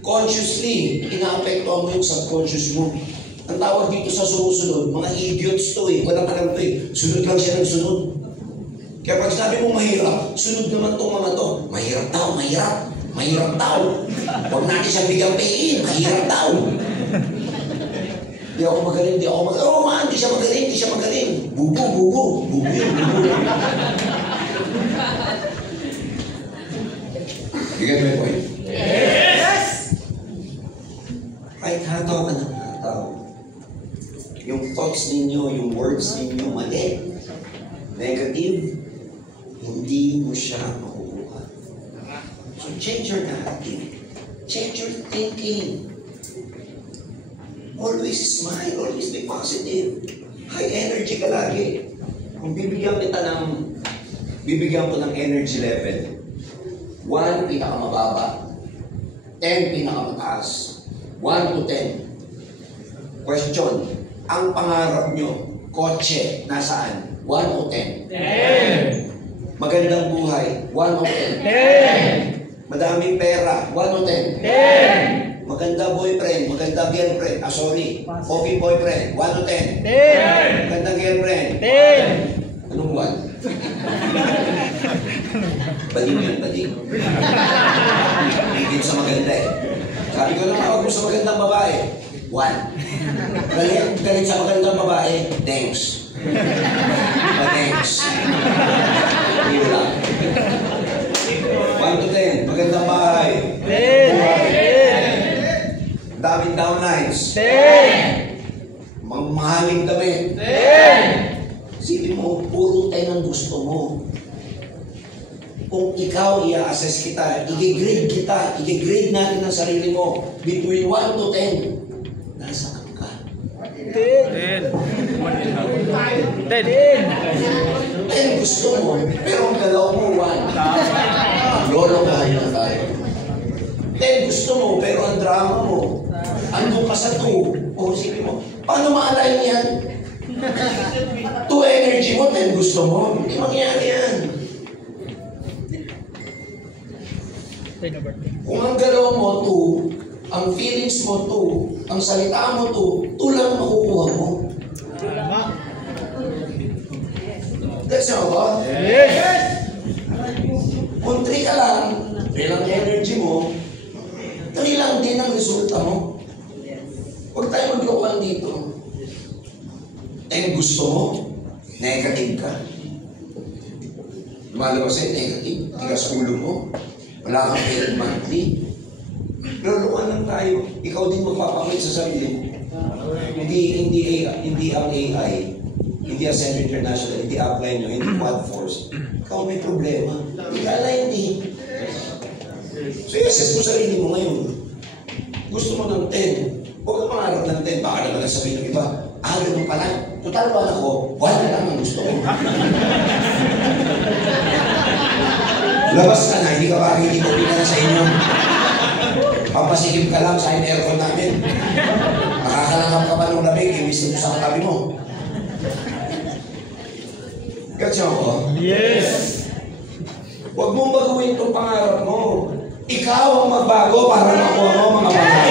consciously, ina-apektuhan mo yung subconscious mo. Ang tawag dito sa sumusunod, mga idiots to eh. Walang alam to eh. Sunod lang siya ng sunod. Kaya pag sabi mo mahirap, sunod naman tong mga to. Mahirap daw, mahirap. Mahirap daw. Huwag natin siyang bigang pain. Mahirap daw. Di ako magaling, di ako magaling. Oo man, di siya magaling, di siya magaling. Bubu, bubu. Bubu yun, bubu. You get my point? Yes. Kahit hataw ka ng hataw. Yung thoughts ninyo, yung words ninyo, mali. Negative, hindi mo siya makukuha. So change your narrative. Change your thinking. Always smile, always be positive. High energy ka lagi. Kung bibigyan ko ng energy level, 1, pinakamababa. 10, pinakamataas. 1 to 10. Question, ang pangarap nyo, kotse, nasaan? 1 o 10? 10. Magandang buhay, 1 o 10? 10. Madaming pera, 1 o 10? 10. Maganda boyfriend, maganda girlfriend, okay boyfriend, 1 o 10? 10. Magandang girlfriend, 10. anong 1? Bading yun, bading. Higit sa maganda eh. Sabi ko naman, huwag mo sa magandang babae, 1. Galit sa magandang babae, thanks. Thanks. Yun lang. 1 to 10, magandang bahay. 10. Daming downlines. 10. Mahaling damit. 10. Sipin mo, puro 10 ang gusto mo. Kung ikaw i-assess kita, i-grade natin ang sarili mo between 1 to 10. Nasaan ka? 10. 10 gusto mo, pero ang galaw mo 1. Lolo mo na tayo. 10 gusto mo, pero ang drama mo, andun ka sa 2. O, sige mo, paano maalay yan? 2x energy mo, 10 gusto mo. Hindi mangyari yan. Kung ang galaw mo, 2, ang feelings mo, 2, ang salita mo, 2 lang makukuha mo. That's how ba? Yes! Kung 3 ka lang, 3 lang energy mo, 3 lang din ang resulta mo. Huwag tayo maglokohan dito. Gusto mo, negative ka. Lumalabas sa'yo, negative. Tigas ulo mo. Wala kang paid monthly. Lulukan lang tayo. Ikaw din magpapakit sa sarili mo. Hindi ang AI, hindi ang Centro International, hindi apply nyo, hindi Quad Force. Ikaw may problema. Hindi ka align. So i-assess mo sarili mo ngayon. Gusto mo ng 10. Huwag kang mangarap ng 10. Baka naman sabihin ng iba, ganun pala. Total ba ako? 1 na lang ang gusto ko. Labas ka na, hindi ka makikinig ko na sa inyo. Pampasigib ka lang sa aircon namin. Nakakalangap ka pa ng lamig, iwisin mo sa katabi mo. Katsa ako? Yes! Huwag mong baguhin itong pangarap mo. Ikaw ang magbago para makuha mo mga pangarap.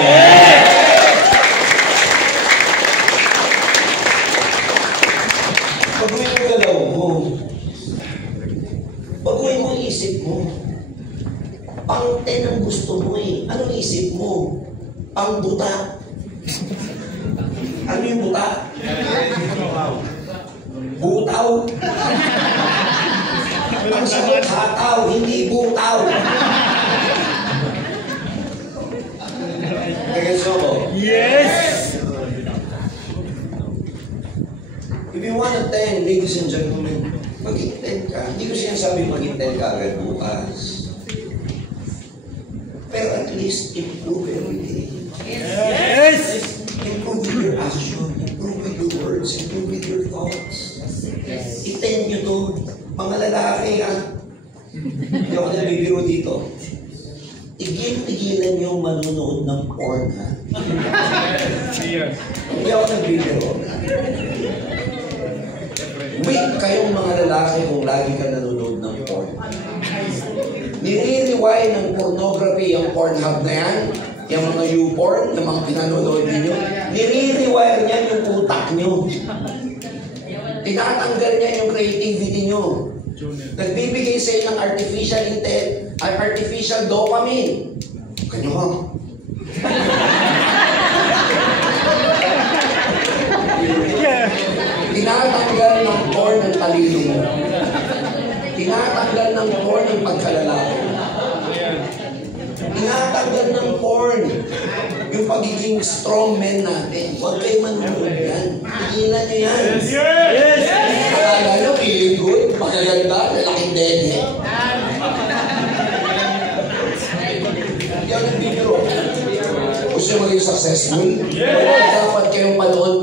Baguhin mo galaw mo. Baguhin mo isip mo. Pang-10 ang gusto mo eh. Anong isip mo? Pang-buta. Ano yung buta? Butaw. Ang sagot, hataw, hindi butaw. Kaya so, Yes! if you want a 10, ladies and gentlemen, maging 10 ka. Hindi ko sinasabi maging 10 ka agad bukas. Pero at least improve every day. Yes! Improve with your action, improve with your words, improve with your thoughts. I-10 nyo to. Mga lalaki ha. Hindi ako nabibiro dito. Tigil-tigilan yung manunood ng porn ha. Hindi ako nagbibiro. Weak kayong mga lalaki kung lagi ka nanonood ng porn. Nire-rewind ng pornography ang Pornhub na yan, yung mga YouPorn, yung mga pinanonood ninyo, nire-rewire niyan yung utak nyo. Tinatanggal niya yung creativity nyo. Nagbibigay sa inyo ng artificial dopamine. Kanyo ka. Tinatanggal ng porn ng talino mo. Tinatanggal ng porn ng pagkalalaki. Tinatanggal ng porn yung pagiging strong men natin. Huwag kayo manunood yan. Tigilan nyo yan. Yes! Akala nyo, feeling good, magaganda, lalaking dede. Hindi ako nagbibiro. Gusto nyo maging successful? Dapat kayong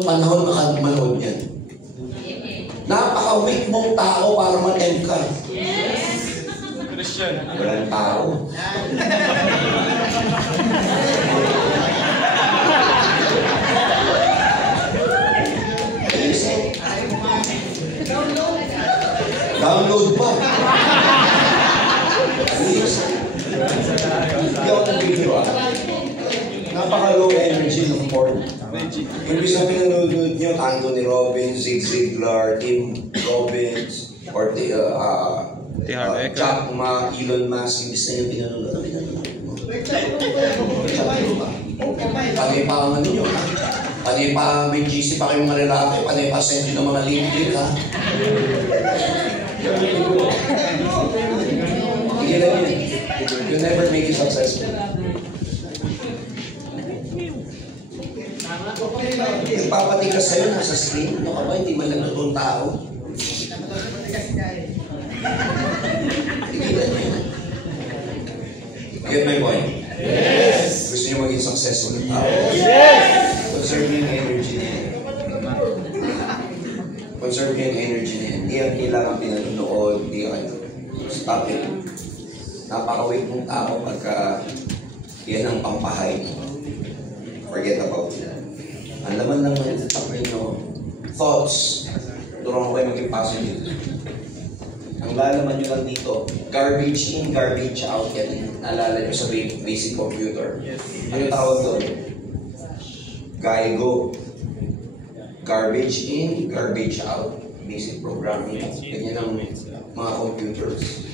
panahon makamanood yan. Napaka-weak mong tao para ma-tempt ka. Walang tao. Download pa. Hindi ako nag-video napaka-low energy ng porn. Ibig sa pinanood niyo, Anthony Robbins, Zig Ziglar, Tim Robbins, or Jack Ma, Elon Musk, ibig sa niyo pinanood. Ano pinanood mo? Panay pa ang ano nyo, ha? Panay pa may GC pa kayong mga lalaki, panay pa send nyo ng mga link, ha? Tigilan nyo. You'll never make it successful. Nagpapatigas sa'yo, nasa screen. Ano ka ba? Hindi man lang totoong tao. Tigilan nyo yan. Get my point? Yes! Gusto nyo maging successful ng tao? Yes! Conserve yung energy niya. Conserve yung energy niya. Hindi ang kailangan pinanonood. Hindi ka stop it. Napaka-weak mong tao pagka yan ang pampahay mo. Forget about it. Ang laman ng utak ninyo, thoughts. tuturuan ko kayo maging positive. Ang lalaman nyo lang dito, garbage in, garbage out. Yan, naalala nyo sa basic computer. Ano tawag doon? GIGO. Garbage in, garbage out. Basic programming. Ganyan ang mga computers.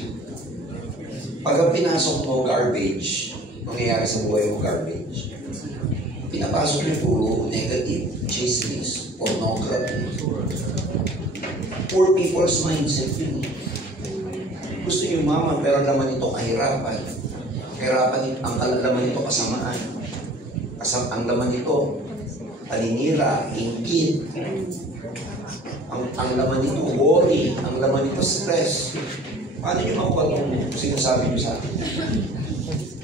Pag ang pinasok mo garbage, mangyayari sa buhay mo garbage. Pinapasok mo puro negative, chismis, pornography. Poor people's mindset yun. Gusto niyo mama, pero laman ito kahirapan. Kahirapan, ang laman ito kasamaan. Ang laman ito, aninira, inggit. Ang laman nito, worry. Ang laman nito, stress. Paano nyo makuha itong sinasabi nyo sa akin?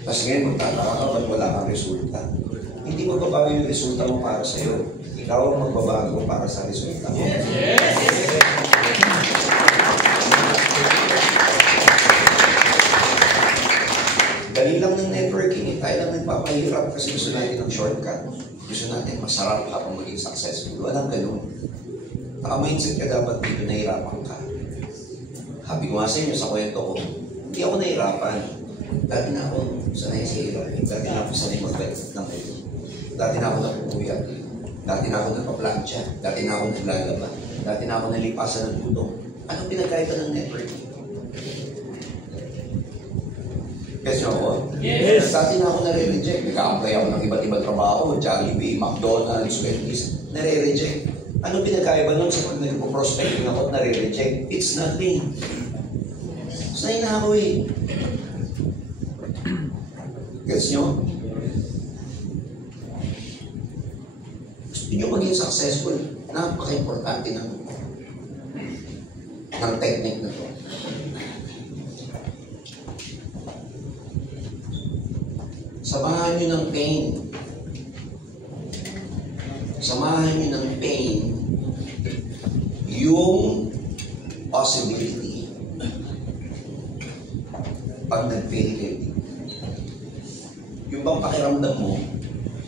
Tapos ngayon, magtataka ka ba't wala kang resulta? Hindi magbabago yung resulta mo para sa'yo. Ikaw ang magbabago para sa resulta mo. Dali lang ng networking. Tayo lang nagpapahirap kasi gusto natin ng shortcut. Gusto natin masarap habang maging successful. Walang ganun. Naka-mindset ka dapat dito, nahirapan ka. Sabi ko nga sa inyo sa kwento ko, hindi ako nahirapan. Dati na ako sanay sa hirap. Dati na ako sanay magbalik ng ito. Dati na ako napupuyat. Dati na ako nagpa-plancha. Dati na ako naglalaba. Dati na ako nalipasan ng tutong. Anong pinagkaiba ng networking? Yes, ako? Yes. Dati na ako nare-reject. Nag-a-apply ako ng iba't ibang trabaho. Jollibee, McDonald's, Wendy's. Nare-reject. Ano pinagkaiba nun sa pag nag-prospecting ako at nare-reject? It's nothing. Sanay na ako eh. Gets nyo? Gusto nyo maging successful. Napaka-importante ng technique na to. Samahan nyo ng pain. Samahan nyo ng pain yung possibility pag nag-fail kayo. Yung bang pakiramdam mo,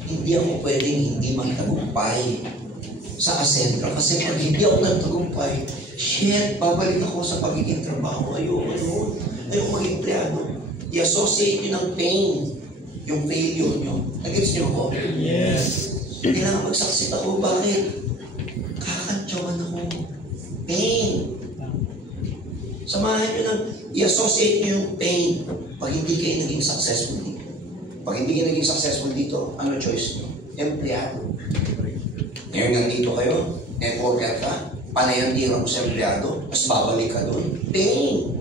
hindi ako pwedeng hindi magtagumpay sa Ascendra. Kasi pag hindi ako nagtagumpay, shit, babalik ako sa pagiging trabaho. Ayoko maging empleyado. I-associate nyo ng pain yung failure nyo. Nag-gets nyo ako? Yes. Kailangan mag-succeed ako. Bakit? Kakantyawan ako. Pain. Samahan nyo ng i-associate nyo yung pain pag hindi kayo naging successful dito. Pag hindi kayo naging successful dito, ano choice nyo? Empleyado. Ngayon nandito kayo, networker ka, panay ang tira mo sa empleyado, mas babalik ka doon. Pain.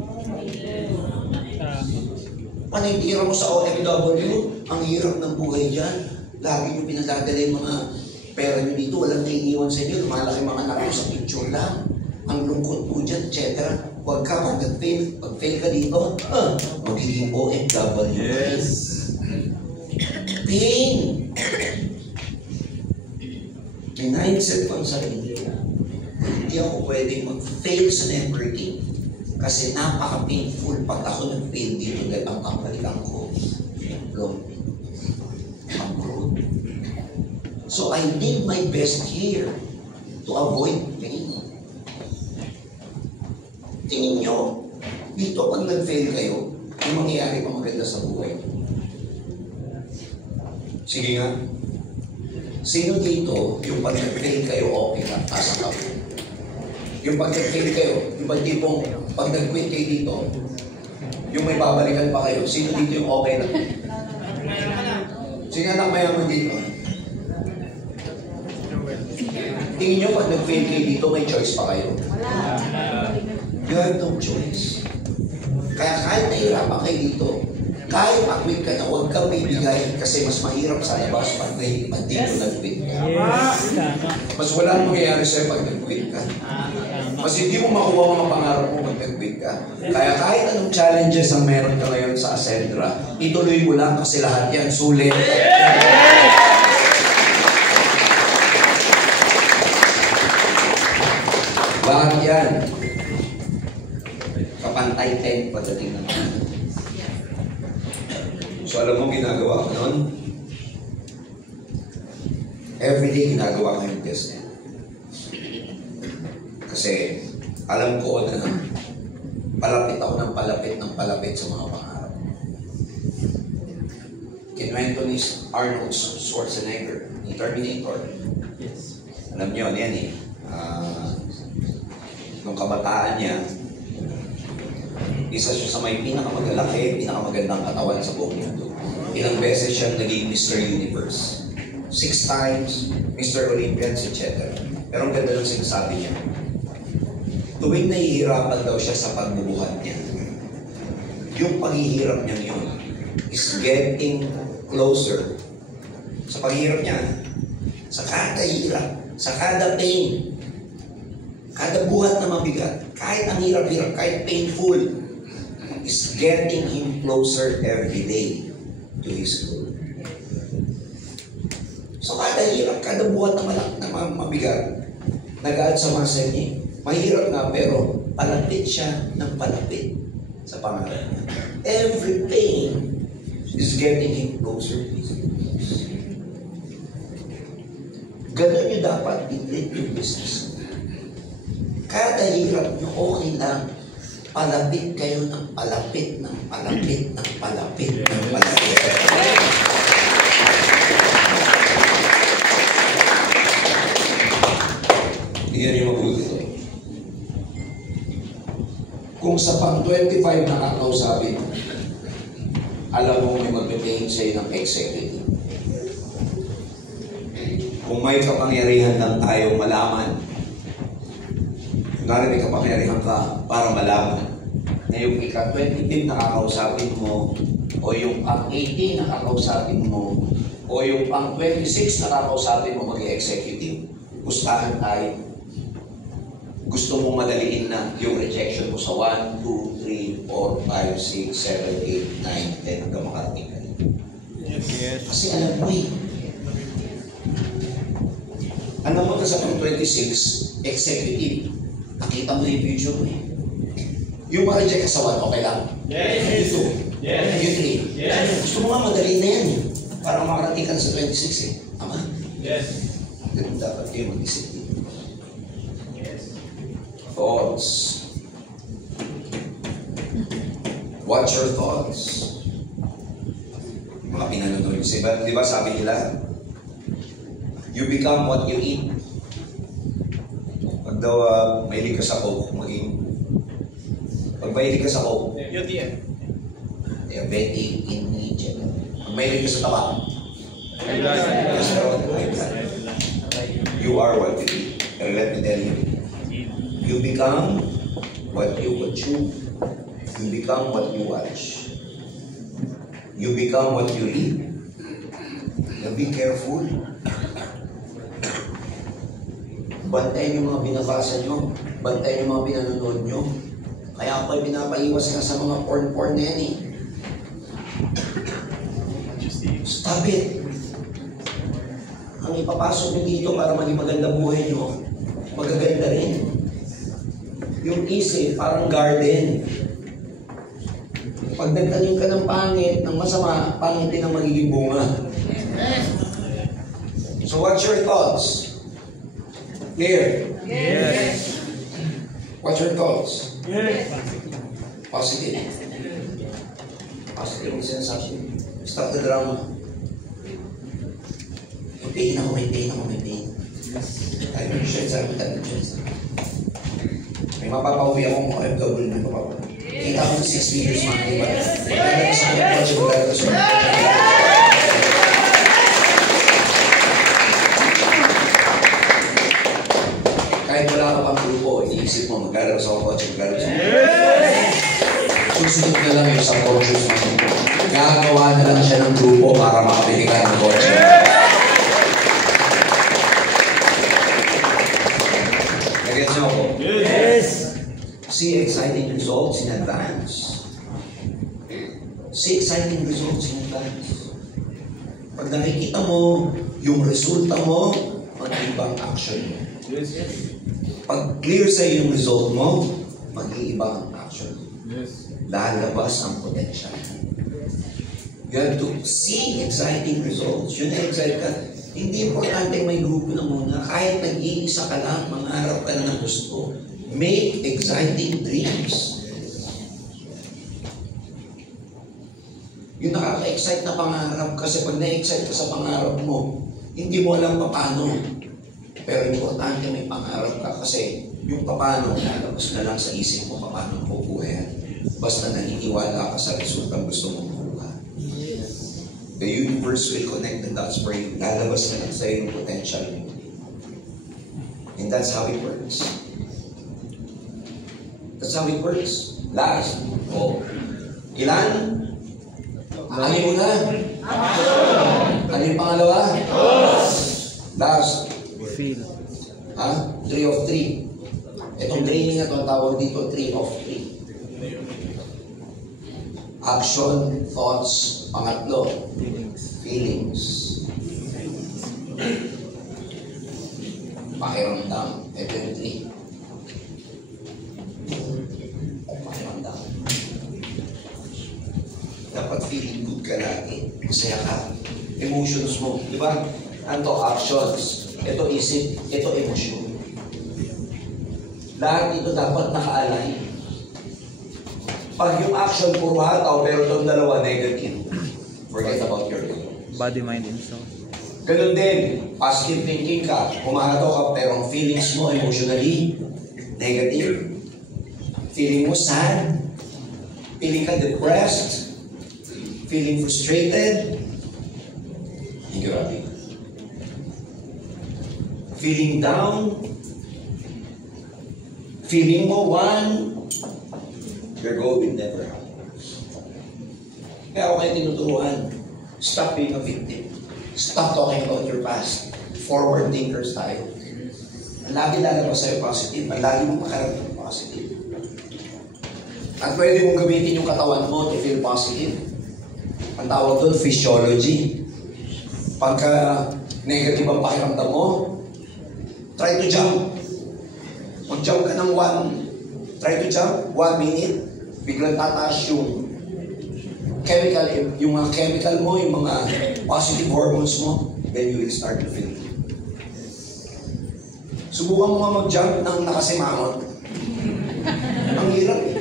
Panay ang tira mo sa OFW, ang hirap ng buhay dyan. Lagi nyo pinadadala yung mga pera nyo dito, walang naiiwan sa inyo, lumalaki mga anak nyo sa picture lang. Ang lungkot po dyan, etc. Huwag ka, pag-fail ka dito, magiging OFW. Yes. Pain. May mindset ko sa sarili. Hindi ako pwedeng mag-fail sa networking kasi napaka-painful pag ako nag-fail dito dahil ang kapalitan ko. So I did my best here to avoid pain. Tingin nyo, dito pag nag-fail kayo, yung mangyayari pa maganda sa buhay. Sige nga. Sino dito, yung pag nag-fail kayo, okay ka, asa ka. Yung pag nag-fail kayo, yung pag tipong pag nag-quit kayo dito, yung may babalikan pa kayo, sino dito yung okay na? Sige nga, mayaman dito. Tingin nyo, pag nag-fail kayo dito, may choice pa kayo? You have no choice. Kaya kahit nahirapan kayo dito, kahit mag-quit ka na, huwag kang bibigay kasi mas mahirap sa labas pag dito nag-quit ka. Yes. Mas wala nang mangyayari sa'yo pag nag-quit ka. Mas hindi mo makuha mga pangarap mo pag nag-quit ka. Kaya kahit anong challenges ang meron ka ngayon sa Ascendra, ituloy mo lang kasi lahat yan sulit. Lahat yan. Kapantay 10 pagdating naman. So alam mo ginagawa ko noon? Everyday ginagawa ko yung test. Kasi Kasi alam ko na palapit ako ng palapit sa mga pangarap. Kinuwento ni Arnold Schwarzenegger, ni Terminator. Yes. Alam niyo, yan eh. Nung kabataan niya, isa siya sa may pinakamagandang katawan sa buong mundo. Ilang beses siya naging Mr. Universe. 6 times, Mr. Olympians, etc. Pero ang ganda lang sinasabi niya. Tuwing nahihirapan daw siya sa pagbubuhat niya, yung paghihirap niya yun is getting closer sa paghihirap niya. Sa kada hirap, sa kada pain, kada buhat na mabigat, kahit ang hirap-hirap, kahit painful, is getting him closer every day to his goal. So kada hirap, kada buhat na mabigat, nag-add sa muscle niya. Mahirap nga pero palapit siya ng palapit sa pangarap niya. Every pain is getting him closer to his goals. Ganun niyo dapat i-treat yung business. Kada hirap niyo, okay lang. Palapit kayo ng palapit, ng palapit, ng palapit, ng palapit. Iyan yung mabuti ito. Kung sa pang 25 na kakausapin, alam mo may magpipingin sa'yo ng executive. Kung may kapangyarihan lang tayo malaman, kunwari may kapangyarihan ka para malaman na yung ika-25 na kakausapin mo, o yung pang-18 na kakausapin mo, o yung pang-26 na kakausapin mo mag-executive, gustahan tayo. Gusto mong madaliin na yung rejection mo sa 1, 2, 3, 4, 5, 6, 7, 8, 9, 10 hanggang makarating ka rin. Yes. Kasi alam mo eh. Alam mo na sa 26, executive. Nakita mo yung future mo eh. Yung ma-reject ka sa 1, okay lang? Yes. Yung 2. Yes. Yung 3. Yes. Gusto mo nga madaliin na yan eh. Para makarating ka na sa 26 eh. Tama? Yes. Ganun dapat kayo mag-isip. Thoughts. What's your thoughts? Mga pinanonood yung iba, di ba sabi nila, you become what you eat. Pag daw mahilig ka sa coke, pag mahilig ka sa coke, diabetic, indigent. Pag mahilig ka sa taba, you are what you eat. And let me tell you, you become what you consume. You become what you watch. You become what you read. Now be careful. Bantayan yung mga binabasa nyo. Bantayan yung mga pinanonood nyo. Kaya ako'y pinapaiwas ka sa mga porn na yan eh. Stop it. Ang ipapasok nyo dito para maging maganda buhay nyo, magaganda rin. Yung isip, parang garden. Pag nagtanim ka ng pangit, ng masama, pangit din ang magiging bunga. So what's your thoughts? Clear? Yes. What's your thoughts? Yes. Positive. Positive ang sinasabi. Stop the drama. May pain ako. Tayo yung shit sa akin, may mapapauwi akong OFW na mapapauwi. Kita ko ng 6 figures mga iba. Magdala sa mga project, magdala sa mga kahit wala ka pang grupo, iniisip mo, magdala sa mga project, magdala sa mga susunod na lang yung sa project mo. Gagawa na lang siya ng grupo para makabili ka ng project. Nagets niyo ako? Yes. See exciting results in advance. See exciting results in advance. Pag nakikita mo yung resulta mo, mag-iibang action mo. Yes. Pag clear sa yung result mo, mag-iibang action mo. Yes. Lalabas ang potential. You have to see exciting results. Yun na excited ka. Hindi importante may grupo na muna. Kahit nag-iisa ka lang, mangarap ka na ng gusto. Make exciting dreams. Yung nakaka-excite na pangarap, kasi pag na-excite ka sa pangarap mo, hindi mo alam paano. Pero importante may pangarap ka kasi yung paano, lalabas na lang sa isip mo paano makukuha yan. Basta naniniwala ka sa resultang gusto mong makuha. The universe will connect the dots for you. Lalabas na lang sa'yo yung potential mo. And that's how it works. That's how it works. Last. Oh. Ilan? Ano yung una? Ano yung pangalawa? Last. Feel. Ha? 3 of 3. Itong training na ito, tawag dito 3 of 3. Action, thoughts, pangatlo. Feelings. Pakiramdam. Ito yung 3. Pakiramdam. Dapat feeling good ka lagi. Masaya ka. Emotions mo. Di ba? Ano actions. Ito isip. Ito emosyon. Lahat ito dapat nakaalay. Pag yung action puro hataw, pero itong dalawa negative, forget about your goal. Body, mind, and soul. Ganun din. Positive thinking ka. Humahataw ka, pero ang feelings mo emotionally negative. Feeling mo sad. Feeling ka depressed. Feeling frustrated. Grabe. Feeling down. Feeling mo one. Your goal will never happen. Kaya ako kayo tinuturuan. Stop being a victim. Stop talking about your past. Forward thinkers tayo. Ang lagi lalabas sa'yo positive. Ang lagi mong makaramdam ng positive. At pwede mong gamitin yung katawan mo to feel positive. Ang tawag doon, physiology. Pagka negative ang pakiramdam mo, try to jump. Mag-jump ka ng 1 minute, biglang tataas yung chemical, yung mga chemical mo, yung mga positive hormones mo, then you will start to feel it. Subukan mo nga mag-jump ng nakasimangot. Ang hirap eh.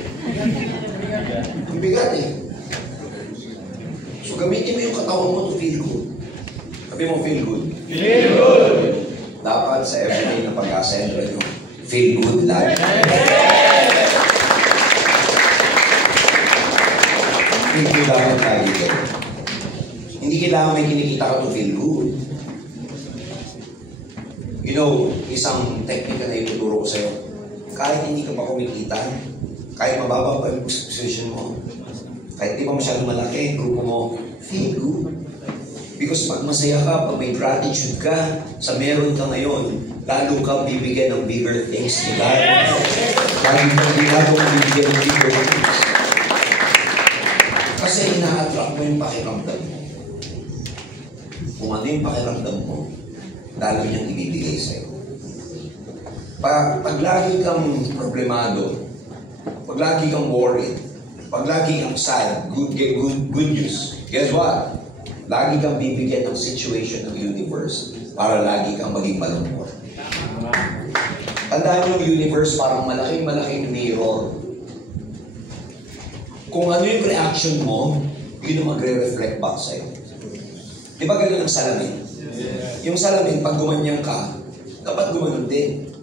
Ang bigat eh. So gamitin mo yung katawan mo to feel good. Sabi mo, feel good. Feel good! Dapat sa everyday na pag-ascendra nyo, feel good lagi. Feel good dapat lagi kayo. Hindi kailangan may kinikita ka to feel good. You know, isang technique na ituturo ko sa'yo, kahit hindi ka pa kumikita, kahit mababa pa yung position mo, kahit di pa masyadong malaki, grupo mo, feel good. Because pag masaya ka, pag may gratitude ka sa meron ka ngayon, lalo kang bibigyan ng bigger things ni God. Lalo kang bibigyan ng bigger things. Kasi ina-attract mo yung pakiramdam mo. Kung ano yung pakiramdam mo, lalo niyang ibibigay sa'yo. Pag lagi kang problemado, pag lagi kang worried, pag lagi kang sad, good news, guess what? Lagi kang bibigyan ng situation ng universe para lagi kang maging malungkot. Tandaan yung universe parang malaking mirror. Kung ano yung reaction mo, yun yung magre-reflect back sa'yo. Di ba ganun ang salamin? Yung salamin, pag gumanyan ka, dapat gumanon din.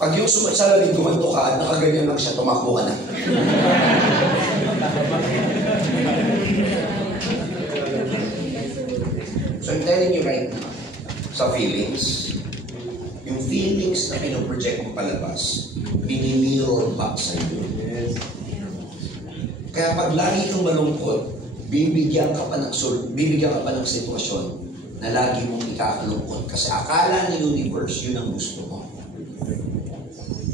Pag yung salamin gumanto ka at nakaganyan lang siya, tumakbo ka na. So I'm telling you right now, sa feelings, yung feelings na pinoproject mo palabas, binimirror back sa iyo. Kaya pag lagi kang malungkot, bibigyan ka pa ng sitwasyon na lagi mong ikakalungkot. Kasi akala ng universe, yun ang gusto mo.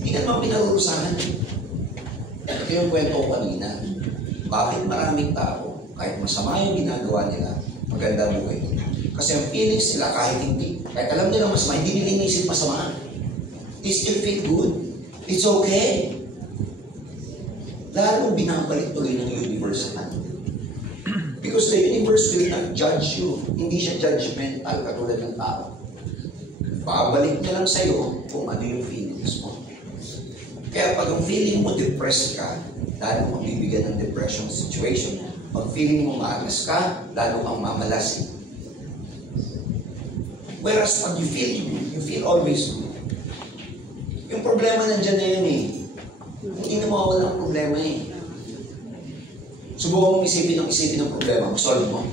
Hindi naman pinarurusahan. Ito yung kwento ko kanina. Bakit maraming tao, kahit masama yung ginagawa nila, maganda buhay nila? Kasi ang feelings nila kahit alam nila masama, hindi nila inisip masama. They still feel good. It's okay. Lalo binabalik tuloy ng universe sa kanila. Because the universe will not judge you. Hindi siya judgmental katulad ng tao. Babalik niya lang sa'yo kung ano yung feelings mo. Kaya pag ang feeling mo depressed ka, lalo kang bibigyan ng depression situation. Pag feeling mo maagas ka, lalo kang mamalasin. Whereas pag you feel always good. Yung problema nandiyan na yan eh. Hindi na mawawala ang problema eh. Subukan mong isipin ng problema, solve mo.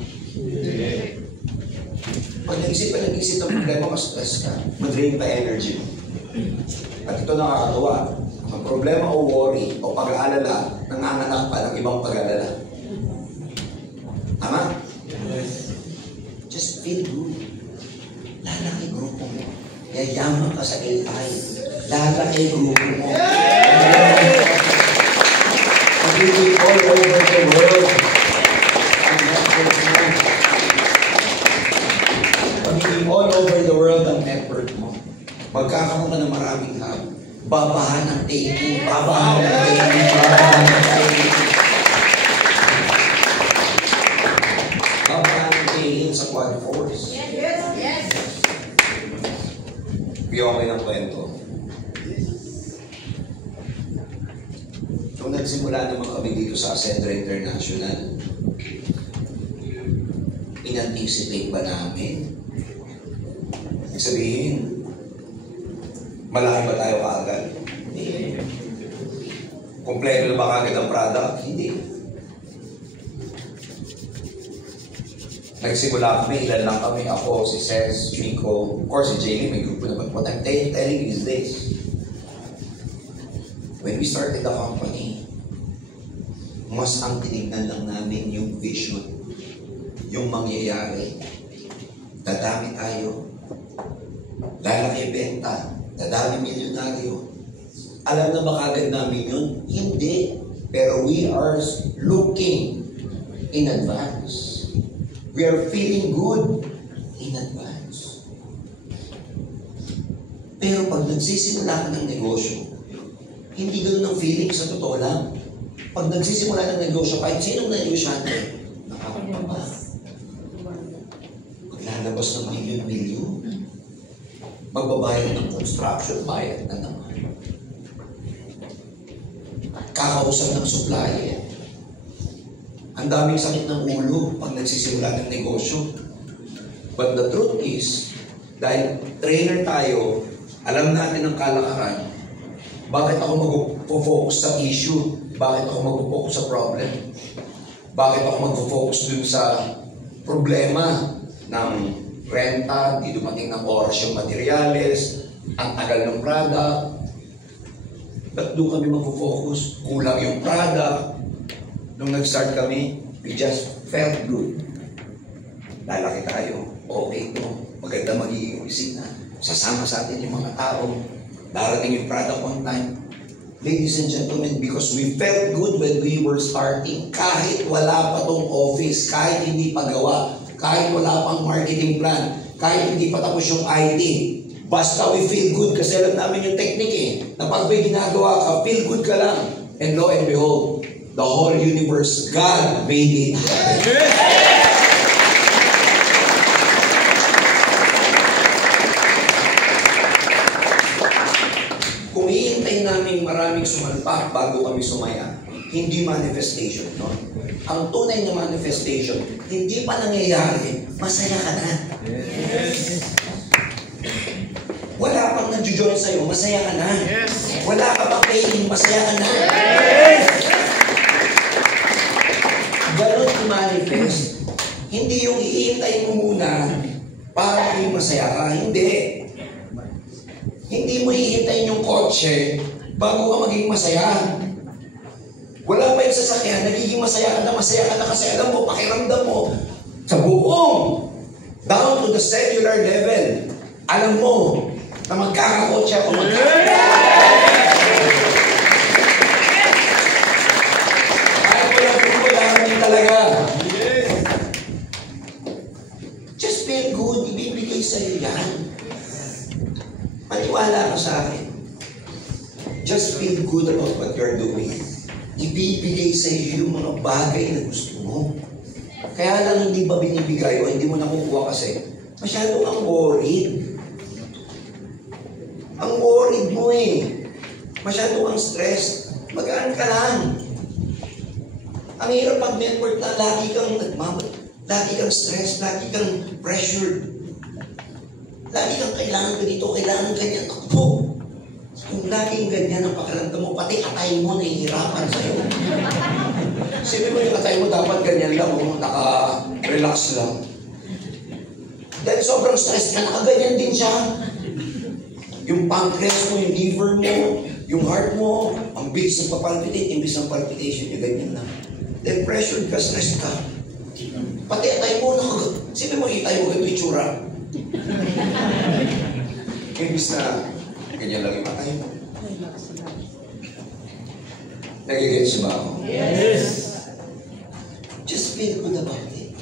Pag nag-isip ng problema, mas stress ka. Madrain pa energy mo. At ito nakakatawa. Ang problema o worry o pag-aalala, nanganganak pa ng ibang pag-aalala. Tama? Just feel good. Lalaki grupo mo. Yayaman ka sa AI. Lalaki grupo mo. Pag-ibig all over the world. Pag-ibig all over the world ang network mo. Magkakaroon ka ng maraming hub. Babahan ng taking, babahan ng taking, babahan ng taking. Babahan ng taking sa quad force. Yes. Bigyan ko ng kwento. Nung nagsimula naman kami dito sa Ascendra International, in-anticipate ba namin? Ibig sabihin, malaki ba tayo kaagad? Hindi. Kompleto na ba kaagad ang product? Hindi. Nagsimula kami, ilan lang kami, ako, si Cez, Chico, of course si Jaylee, may grupo naman. What I'm telling you is this. When we started the company, mas ang tinignan lang namin yung vision, yung mangyayari. Dadami tayo, lalaki benta, dadami milyonaryo. Alam na ba kagad namin yun? Hindi. Pero we are looking in advance. We are feeling good in advance. Pero pag nagsisimula ka ng negosyo, hindi ganun ang feeling sa totoo lang. Pag nagsisimula ng negosyo, kahit sinong negosyante, nakakapaba. Maglalabas ng milyon-milyon. Magbabayad ng construction, bayad na naman. Kakausap ng supplier. Ang daming sakit ng ulo pag nagsisimula ng negosyo. But the truth is, dahil trainer tayo, alam natin ang kalakaran. Bakit ako mag-focus sa issue? Bakit ako mag-focus sa problem? Bakit ako mag-focus dun sa problema ng renta, di dumating ng oras yung materials, ang tagal ng product. Ba't doon kami mag-focus? Kulang yung product. Nung nag-start kami, we just felt good. Lalaki tayo. Okay ito. Maganda magiging opisina. Sasama sa atin yung mga tao. Darating yung product on time. Ladies and gentlemen, because we felt good when we were starting, kahit wala pa tong office, kahit hindi pa gawa, kahit wala pang marketing plan, kahit hindi pa tapos yung IT, basta we feel good kasi alam namin yung technique eh, na pag may ginagawa ka, feel good ka lang. And lo and behold, the whole universe, God made it happen. Kung iintay namin maraming sumalpak bago kami sumaya, hindi manifestation, no? Ang tunay na manifestation, hindi pa nangyayari, masaya ka na. Yes. Wala pang nag-join sa'yo, masaya ka na. Yes. Wala ka pang paying, masaya ka na. Yes. Ganon i-manifest. Hindi yung iintay mo muna para maging masaya ka. Hindi. Hindi mo iintayin yung kotse bago ka maging masaya. Wala pa yung sasakyan, nagiging masaya ka na kasi alam mo, pakiramdam mo, sa buong, down to the cellular level, alam mo, na magkakakotse ako, kahit wala kami talaga. Just feel good, ibibigay sa'yo yan. Maniwala ka sa akin. Just feel good about what you're doing. Ibibigay sa iyo yung mga bagay na gusto mo. Kaya lang hindi ba binibigay o hindi mo nakukuha kasi masyado kang worried. Ang worried mo eh. Masyado kang stress. Magaan ka lang. Ang hirap pag-network na lagi kang stress, lagi kang pressured. Lagi kang kailangan ganito, kailangan ganyan. Ako, yung laging ganyan ang pakiramdam mo, pati atay mo nahihirapan sa'yo. Sabi mo yung atay mo dapat ganyan lang, naka-relax lang. Dahil sobrang stress ka, nakaganyan din siya. Yung pancreas mo, yung liver mo, yung heart mo, ang bilis ng papalpitate, imbis ng palpitation niya, ganyan lang. Dahil pressured ka, stress ka. Pati atay mo, sabi mo, itay mo ganito yung tsura. Imbis na, ganyan lang yung atay mo. Nagigets ba ako? Yes! Just feel good about it.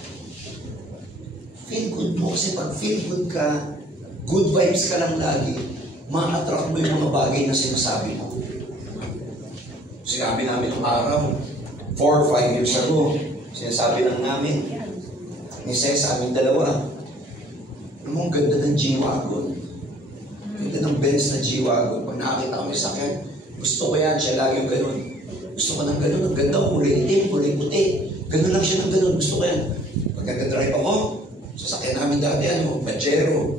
Feel good mo kasi pag feel good ka, good vibes ka lang lagi, ma-attract mo yung mga bagay na sinasabi mo. Sinabi namin ng araw, 4 or 5 years ago, sinasabi lang namin, ni Ses sa aming dalawa, ang ganda ng G-Wagon. Ganda ng Benz na G-Wagon. Pag nakakita kami sakyan, gusto ko yan, siya lagi yung ganun. Gusto ko ng ganun, ang ganda, kulay itim, kulay puti. Ganun lang siya ng ganun, gusto ko yan. Pag nagdadrive ako, sasakyan namin dati, Pajero.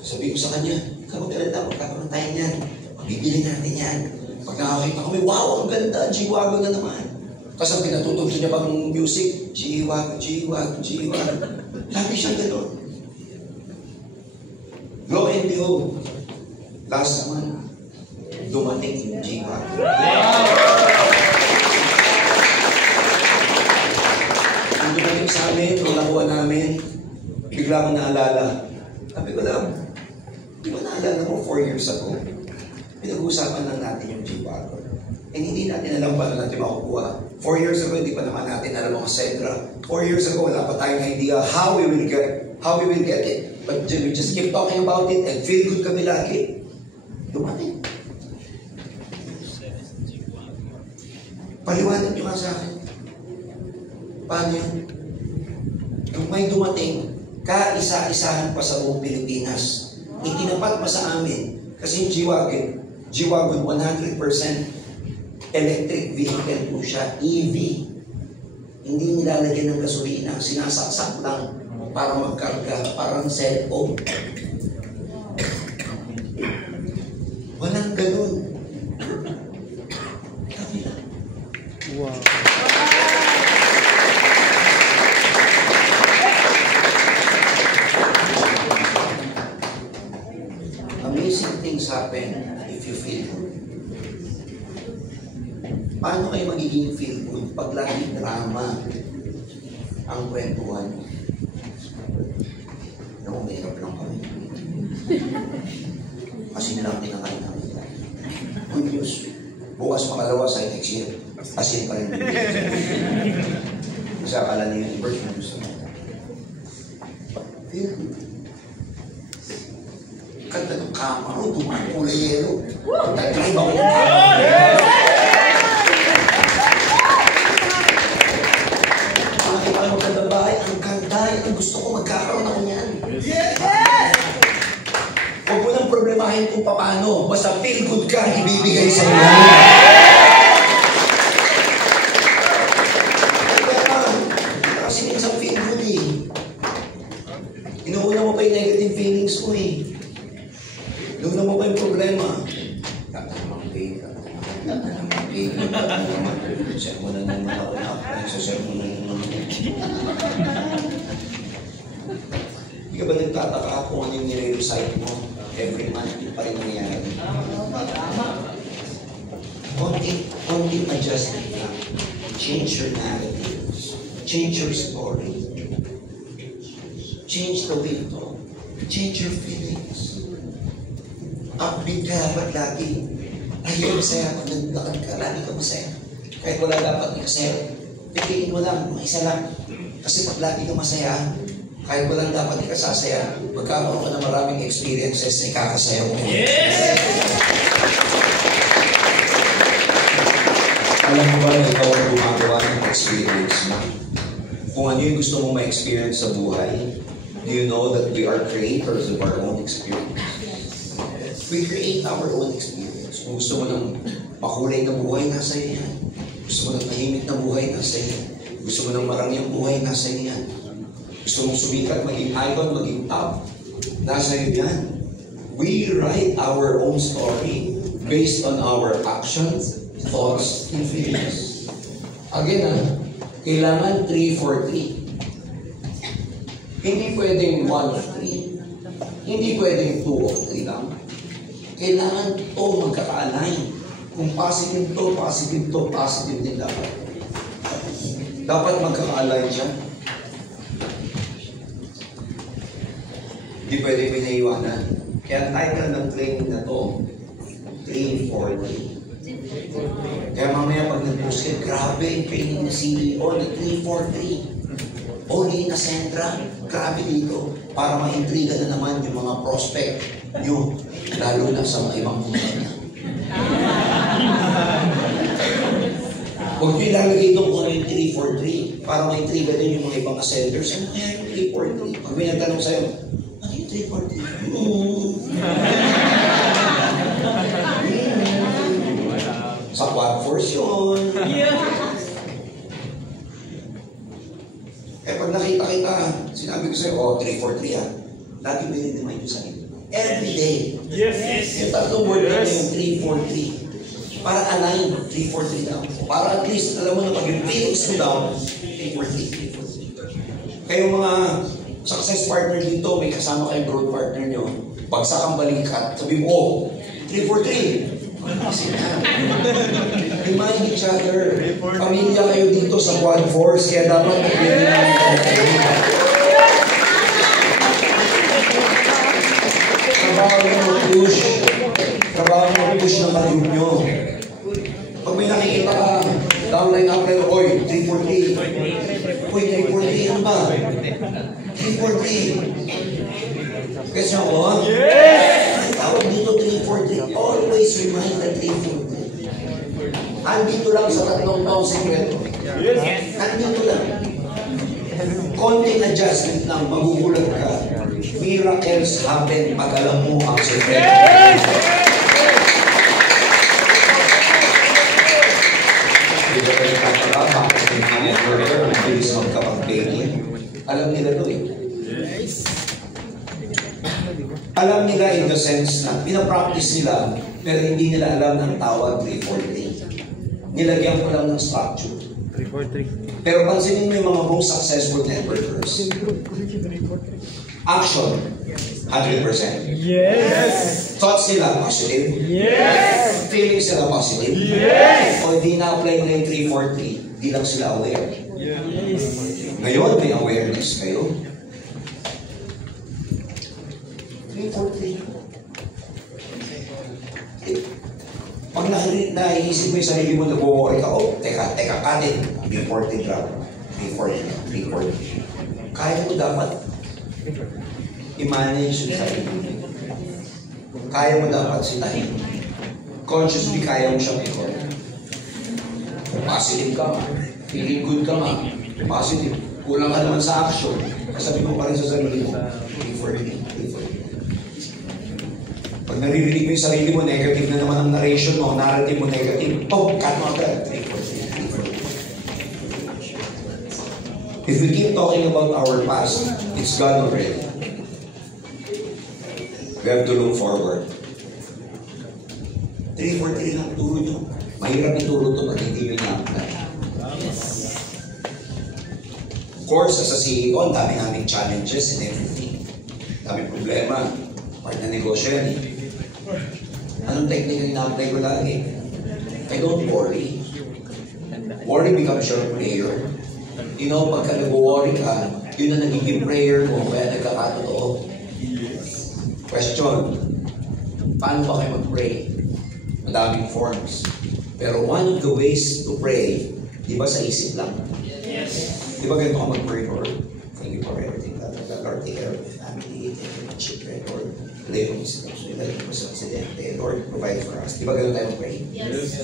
Sabi ko sa kanya, magkakaroon tayo niyan. Mabibili natin yan. Pag nakakita kami, wow, ang ganda, G-Wagon na naman. Tapos ang pinatutugtog niya pang music, G-Wagon, G-Wagon, G-Wagon. Lagi siyang gano'n. Lo and behold, last naman, dumating yung G-Wagon. Ang dumating sa amin, nung nakuha namin, bigla akong naalala. Sabi ko lang, di ba naalala mo 4 years ago? Pinag-uusapan lang natin yung G-Wagon. And hindi natin alam paano natin makukuha. 4 years ago, hindi pa naman natin alam ang Sedra. 4 years ago, wala pa tayong idea how we will get it. But we just keep talking about it and feel good kami lagi. Dumating. Paliwanag nyo nga sa akin. Paano yun? Kung may dumating, kaisa-isahan pa sa buong Pilipinas, itinapat pa sa amin. Kasi yung G-Wagon 100% electric vehicle po siya, EV. Hindi nilalagyan ng gasolina, sinasaksak lang para magkarga, parang cellphone. Walang ganun. Kami lang. Wow. Amazing things happen if you feel good. Paano kayo magiging feel good pag laging drama ang kwentuhan mo? Naku, mahirap lang kami. Kasi nilang tinakain namin. Good news. Bukas makalawa sa next year. Asin pa rin. Kasi akala niyo yung birth na gusto mo. Feel good. Ganda ng kama ko, kulay yelo. Nag-drive ako ng kama. Makikita ko magandang bahay, ang ganda, ang gusto ko, magkakaroon ako niyan. Yes! Huwag mo nang problemahin kung paano, basta feel good ka, ibibigay sa iyo. Kasi minsan feel good eh. Inuuna mo pa yung negative feelings mo eh. Inuuna mo pa yung problema. Tatanamang pain. Sermon na naman ako na. Sermon na naman ako. Hindi ka ba nagtataka kung ano yung nire-recite mo? Every month, yung pa rin nangyayari. Konting adjustment lang. Change your narratives. Change your story. Change the way you talk. Change your feelings. Upbeat ka dapat lagi. Lagi masaya. Pag naglakad ka, lagi ka masaya. Kahit wala dapat ikasaya. Piliin mo lang, isa lang. Kasi pag lagi ka masaya, kahit walang dapat ikasasaya, magkakaroon ka na maraming experiences na ikakasaya mo. Yes! Alam mo ba na ikaw ang gumagawa ng experience mo? Kung ano yung gusto mong ma-experience sa buhay, do you know that we are creators of our own experience? We create our own experience. Kung gusto mo ng makulay na buhay, nasa iyo yan. Gusto mo ng tahimik na buhay, nasa iyo. Gusto mo ng marangyang buhay, nasa iyo yan. Gusto mong sumikat, maging icon, maging top, nasa iyo yan. We write our own story based on our actions, thoughts, and feelings. Again, kailangan 3-4-3. Hindi pwedeng 1 of 3. Hindi pwedeng 2 of 3 lang. Kailangan to magkaka-align. Kung positive to, positive to, positive din dapat. Dapat magkaka-align siya. Hindi pwede pinaiwanan. Kaya title ng training na to, 3-4-3. Kaya mamaya pag nag-post kayo, grabe yung training na CEO na 3-4-3. Only na Sentra, grabe dito. Para ma-intriga na naman yung mga prospect nyo, lalo na sa mga ibang kumpanya. Huwag nyo ilalagay doon kung ano yung 3-4-3 para ma-intriga din yung mga ibang ascenders. Ano kaya yung 3-4-3? Pag may nagtanong sa'yo, ano yung 3-4-3? Sa quad force yun. Eh pag nakita kita, sinabi ko sa'yo, 3-4-3 ha. Lagi may rin yung sarili. Every day. Yes. Yung tatlong word na yung 3-4-3. Para align, 3-4-3 down. Para at least, alam mo na pag yung feelings mo down, 3-4-3. Kayong mga success partner dito, may kasama kayong growth partner nyo, bagsak ang balikat, sabi mo, 3-4-3. Remind each other. Pamilya kayo dito sa Quad Force, kaya dapat mag-ready namin kayo. Trabaho nyo mag-push. Trabaho nyo mag-push ng mag-group nyo. Pag may nakikita ka, downline up kayo, oy, 3-4-3. Oy, 3-4-3, ano ba? 3-4-3. Kasi ako, ha? Yes! Tawag dito 3-4-3. Always remind that 3-4-3. Andito lang sa 3 taong sekreto. Yes! Andito lang. Konting adjustment lang, magugulat ka. Miracles happen pag alam mo ang sekreto. Yes! Dito ka nagkakala, bakit yung mga networker, ang bilis magkapag-baking. Alam nila to eh. Alam nila in the sense na pinapractice nila, pero hindi nila alam ng tawag 3-4-3. Nilagyan ko lang ng structure. 3-4-3. Pero pansinin mo yung mga most successful networkers. Action, 100%. Yes! Thoughts nila, positive. Yes! Feelings nila, positive. Yes! O hindi na-apply nila yung 3-4-3, di lang sila aware. Yes! Ngayon, may awareness kayo. 3-4-3. Pag naiisip mo yung sarili mo, nag-worry ka, oh, teka, kanin, 3-4-3 lang. 3-4-3. Kaya mo dapat i-manage yung sarili mo. Kaya mo dapat sitahin. Consciously, kaya mo siyang i-call. Positive ka, feeling good ka ma. Positive. Kulang ka naman sa action. Kasabi mo pa rin sa sarili mo, 3-4-3. Pag naririnig mo yung sarili mo, negative na naman ang narration mo, narrative mo negative, cut mo agad. 3-4-3. If we keep talking about our past, it's gone already. We have to look forward. 3-4-3 lang, turo nyo. Mahirap ituro ito pag hindi nyo na-apply. Of course, as a CEO, ang dami naming challenges and everything. Dami problema. Part na negosyo yan eh. Anong technique yung na-apply ko lagi? I don't worry. Worry becomes your prayer. You know, pagka nag-worry ka, yun na nagiging prayer mo, kaya nagkakatotoo. Question, paano ba kayo mag-pray? Madaming forms. Pero one of the ways to pray, di ba sa isip lang? Yes. Di ba ganito ka mag-pray, Lord? Thank you for everything. Lord, take care of my family, take care of my children, Lord. Lay mo sa aksidente, Lord, provide for us. Di ba ganito tayo mag-pray? Yes.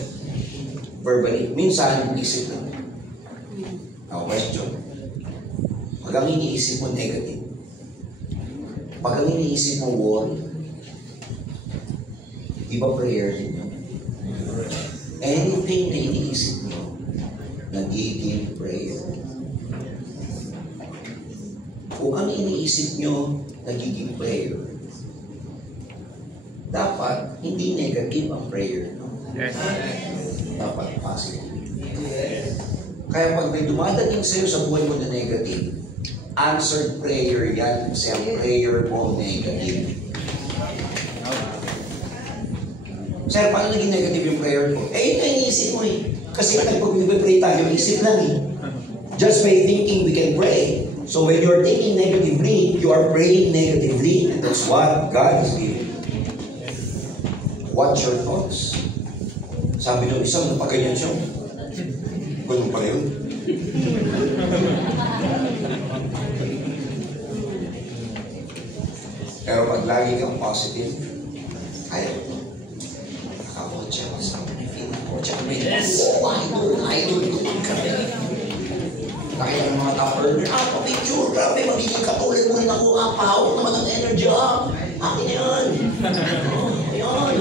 Verbally. Minsan, isip lang. Now, question. Pag ang iniisip mo negative, pag ang iniisip mo worry, di ba prayer din yun? anything na iniisip nyo, nagiging prayer. Kung ang iniisip nyo, nagiging prayer, dapat hindi negative ang prayer. No? Yes. Dapat positive. Kaya pag may dumadating sa'yo sa buhay mo na negative, answered prayer yan kasi ang prayer mo negative. Sir, paano naging negative yung prayer ko? Yun na iniisip mo eh. Kasi pag mag-pray tayo, isip lang eh. Just by thinking, we can pray. So when you're thinking negatively, you are praying negatively. And that's what God is giving. Watch your thoughts. Sabi nung isang, napaganyan siya. Ganun pala yun. Pero pag lagi kang positive, ayaw ko. Nakakotsa ko sa akin. Nakakotsa ko. Idol ko pang kami. Nakita ng mga top-earner, pa-picture, grabe, magiging katulad mo rin ako, pahawak naman ang energy, akin na yan. Ayan.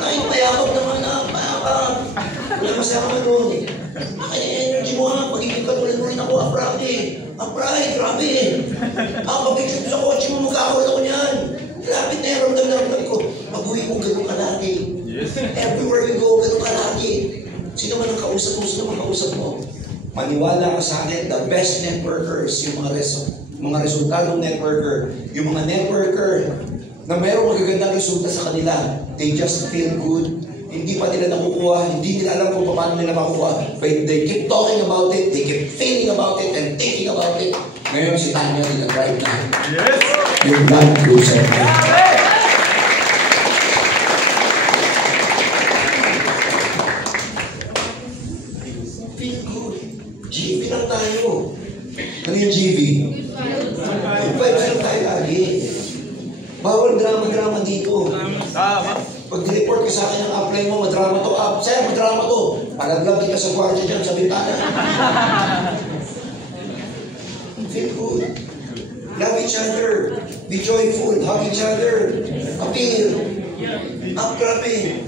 Ay, payakap naman, payakap. Wala masama nun. Akin na energy mo, magiging katulad mo rin ako, grabe. Grabe. Pa-picture ko sa kotse mo, magkakaroon ako niyan. Lapit na yan, ramdam ko. Mag-uwi mo, ganun ka lagi. Everywhere we go, ganun ka lagi. Sino man ang kausap mo, sino man kausap mo? Maniwala ka sa akin, the best networkers, yung mga resultadong networker, yung mga networker na mayroong magagandang resulta sa kanila, they just feel good. Hindi pa nila nakukuha, hindi nila alam kung paano nila makukuha. But they keep talking about it, they keep feeling about it, and thinking about it. Ngayon si Tanya nila right now. Yes! Yung blood cruiser. Feel good. GV lang tayo. Ano yung GV? Yung vibes lang tayo lagi. Bawal drama-drama dito. Tama. Pag di-report ka sa akin ang apply mo, madrama to. Sir, madrama to. Palaglag kita sa kwarto dyan sa bintana. Feel good. Love each other. Be joyful. Hug each other. Appeal. Grabe.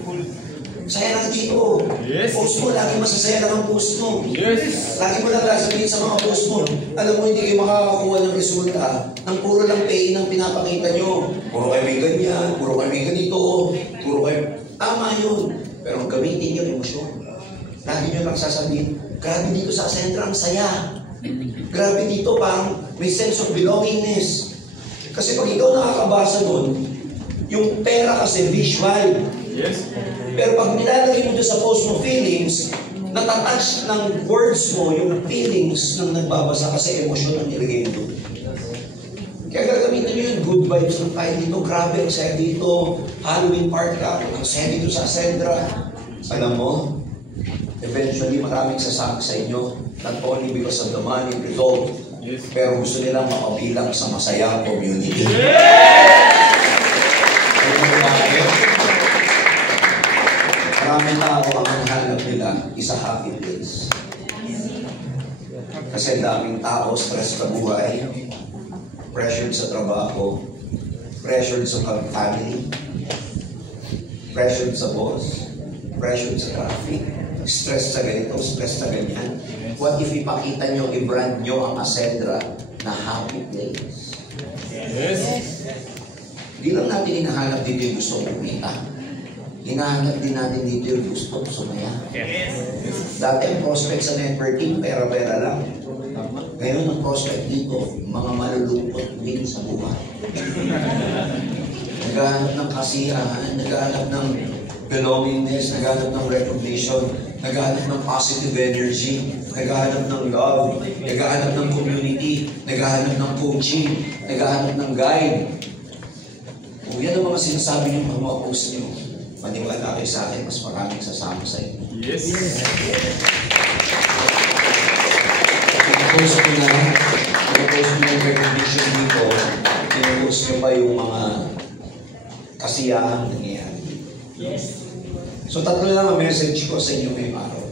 Saya lang dito. Yes. Post mo, lagi masasaya lang ang post mo. Yes. Lagi mo lang sabihin sa mga post mo. Alam mo, hindi kayo makakakuha ng resulta. Ang puro lang pain ang pinapakita nyo. Puro kayo may ganyan, puro kayo may ganito, puro kayo... Tama yun. Pero gamitin nyo emosyon. Lagi nyo lang sasabihin, grabe dito sa Sentra, ang saya. Grabe dito, parang may sense of belongingness. Kasi pag ikaw nakakabasa nun, yung pera kasi visual. Yes. Pero pag nilalagay mo doon sa post mo feelings, natatouch ng words mo yung feelings ng nagbabasa kasi emosyon ang nilagay mo doon. Kaya gagamitin nyo yung good vibes ng tayo dito. Grabe ang saya dito. Halloween party ka. Ang saya dito sa Sendra. Alam mo, eventually maraming sasama sa inyo. Not only because of the money result, Yes. pero gusto nilang makabilang sa masayang community. Maraming tao ang hanap nila is a happy place. Kasi daming tao, stress sa buhay, pressured sa trabaho, pressured sa family, pressured sa boss, pressured sa traffic, stress sa ganito, stress sa ganyan. What if ipakita nyo, i-brand nyo ang Ascendra na happy place? Yes. Hindi lang natin hinahanap dito yung gusto kumita. Hinahanap din natin dito yung gusto sumaya. Dati ang prospect sa networking, pera-pera lang. Ngayon ang prospect dito, mga malulungkot din sa buhay. Naghahanap ng kasiyahan, naghahanap ng belongingness, naghahanap ng recognition, naghahanap ng positive energy, naghahanap ng love, naghahanap ng community, naghahanap ng coaching, naghahanap ng guide. Kung yan ang mga sinasabi niyo mga post niyo, maniwala kayo sa akin, mas maraming sasama sa inyo. Yes. Pag-post ko na yung recognition dito, pinapost nyo pa yung mga kasiyahan nangyayari. Yes. So tatlo lang ang message ko sa inyo ngayong araw.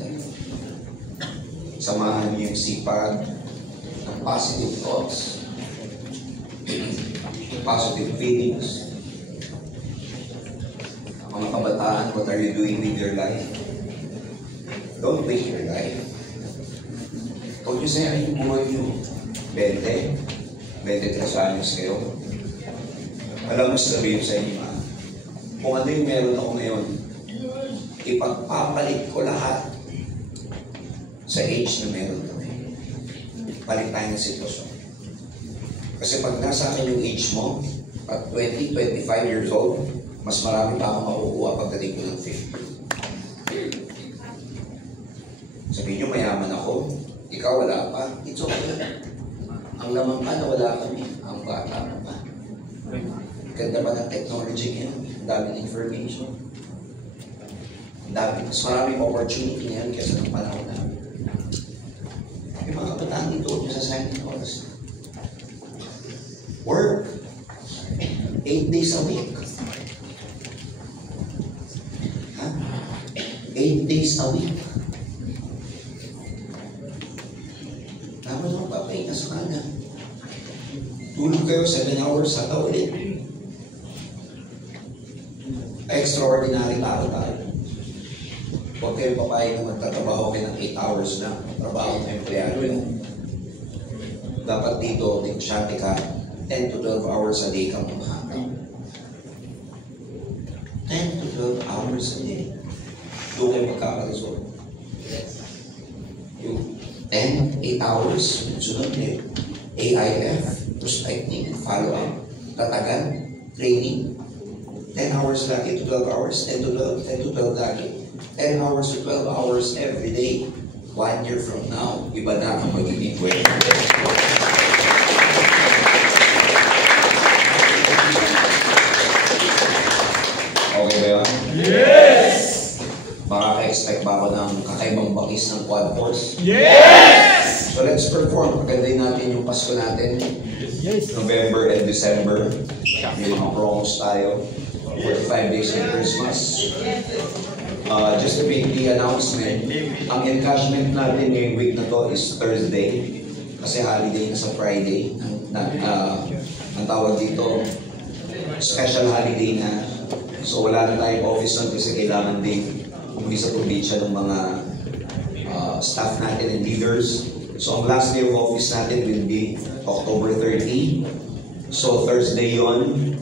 Samahan niyo yung sipag ng positive thoughts, positive feelings, Mga kabataan, what are you doing with your life? Don't waste your life. Huwag nyo sayang yung buhay nyo. 23 anyos kayo. Alam mo sabihin sa inyo, kung ano yung meron ako ngayon, ipagpapalit ko lahat sa age na meron kami. Palit tayo ng sitwasyon. Kasi pag nasa akin yung age mo, at 20, 25 years old, mas marami pa akong makukuha pagdating ko ng 50. Sabihin nyo, mayaman ako, ikaw wala pa, it's okay. Ang lamang pa na wala kami, ang bata na pa. Ganda pa ng technology ngayon, ang daming information. Mas maraming opportunity ngayon kaysa ng panahon namin. Yung mga kabataan dito, huwag nyo sasayang ng oras. Work. 8 days a week. 8 days a week. Tapos ang papahinga sa kanya. Tulog kayo 7 hours sa ulit. Extraordinary tao tayo. Huwag kayo papayag na magtatrabaho kayo ng 8 hours na trabaho ng empleyado yan. Dapat dito, negosyante ka, 10 to 12 hours a day kang kumahangay. 10 to 12 hours a day. Doon kayo magkakaresolve. Yung 10, 8 hours, sunod niyo. AIF, prospecting, follow-up, tatagan, training. 10 hours lagi to 12 hours, 10 to 12, 10 to 12 lagi. 10 hours to 12 hours every day. 1 year from now, iba na ang magiging kwento. Okay ba yun? Yes! Makaka-expect ba ako ng kakaibang bakis ng quad force? Yes! So let's perform. Pagandahin natin yung Pasko natin. Yes! November and December. May mga promos tayo. 45 days of Christmas. Just to make the announcement, ang encashment natin ngayong week na to is Thursday. Kasi holiday na sa Friday. Ang tawag dito, special holiday na. So wala na tayong office nun kasi kailangan din umuwi sa probinsya ng mga staff natin and leaders. So ang last day of office natin will be October 30. So Thursday yon,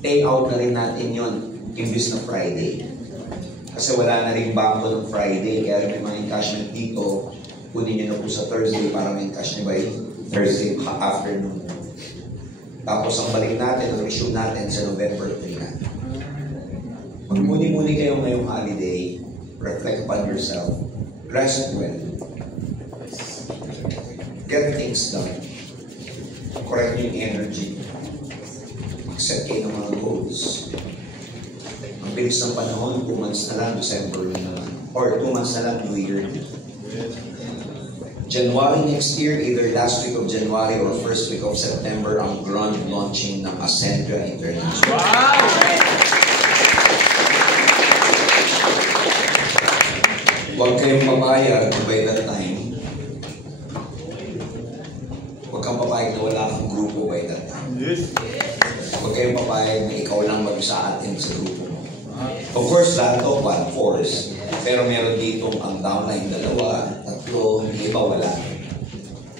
pay out na rin natin yon imbis na Friday. Kasi wala na rin bangko ng Friday, kaya may mga encashment dito, kunin nyo na po sa Thursday para may encash nyo by Thursday afternoon. Tapos ang balik natin, ang resume natin sa November 3 na. Magmuni-muni kayo ngayong holiday, reflect upon yourself, rest well, get things done, correct yung energy, mag-set kayo ng mga goals. Ang bilis ng panahon, 2 months na lang, December na naman, or 2 months na lang, New Year. January next year, either last week of January or first week of September, ang grand launching ng Ascendra International. Wow! Huwag kayong papayag by that time. Huwag kang papayag na wala kang grupo by that time. Yes! Huwag kayong papayag na ikaw lang mag-isa atin sa grupo mo. Of course, lahat to, one force. Pero meron dito ang downline 2, 3, hindi iba wala.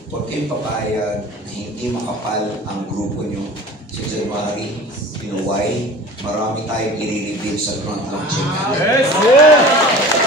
Huwag kayong papayag na hindi makapal ang grupo nyo sa January. You know why? Marami tayong i-reveal sa grand launching natin. Yes! Yes!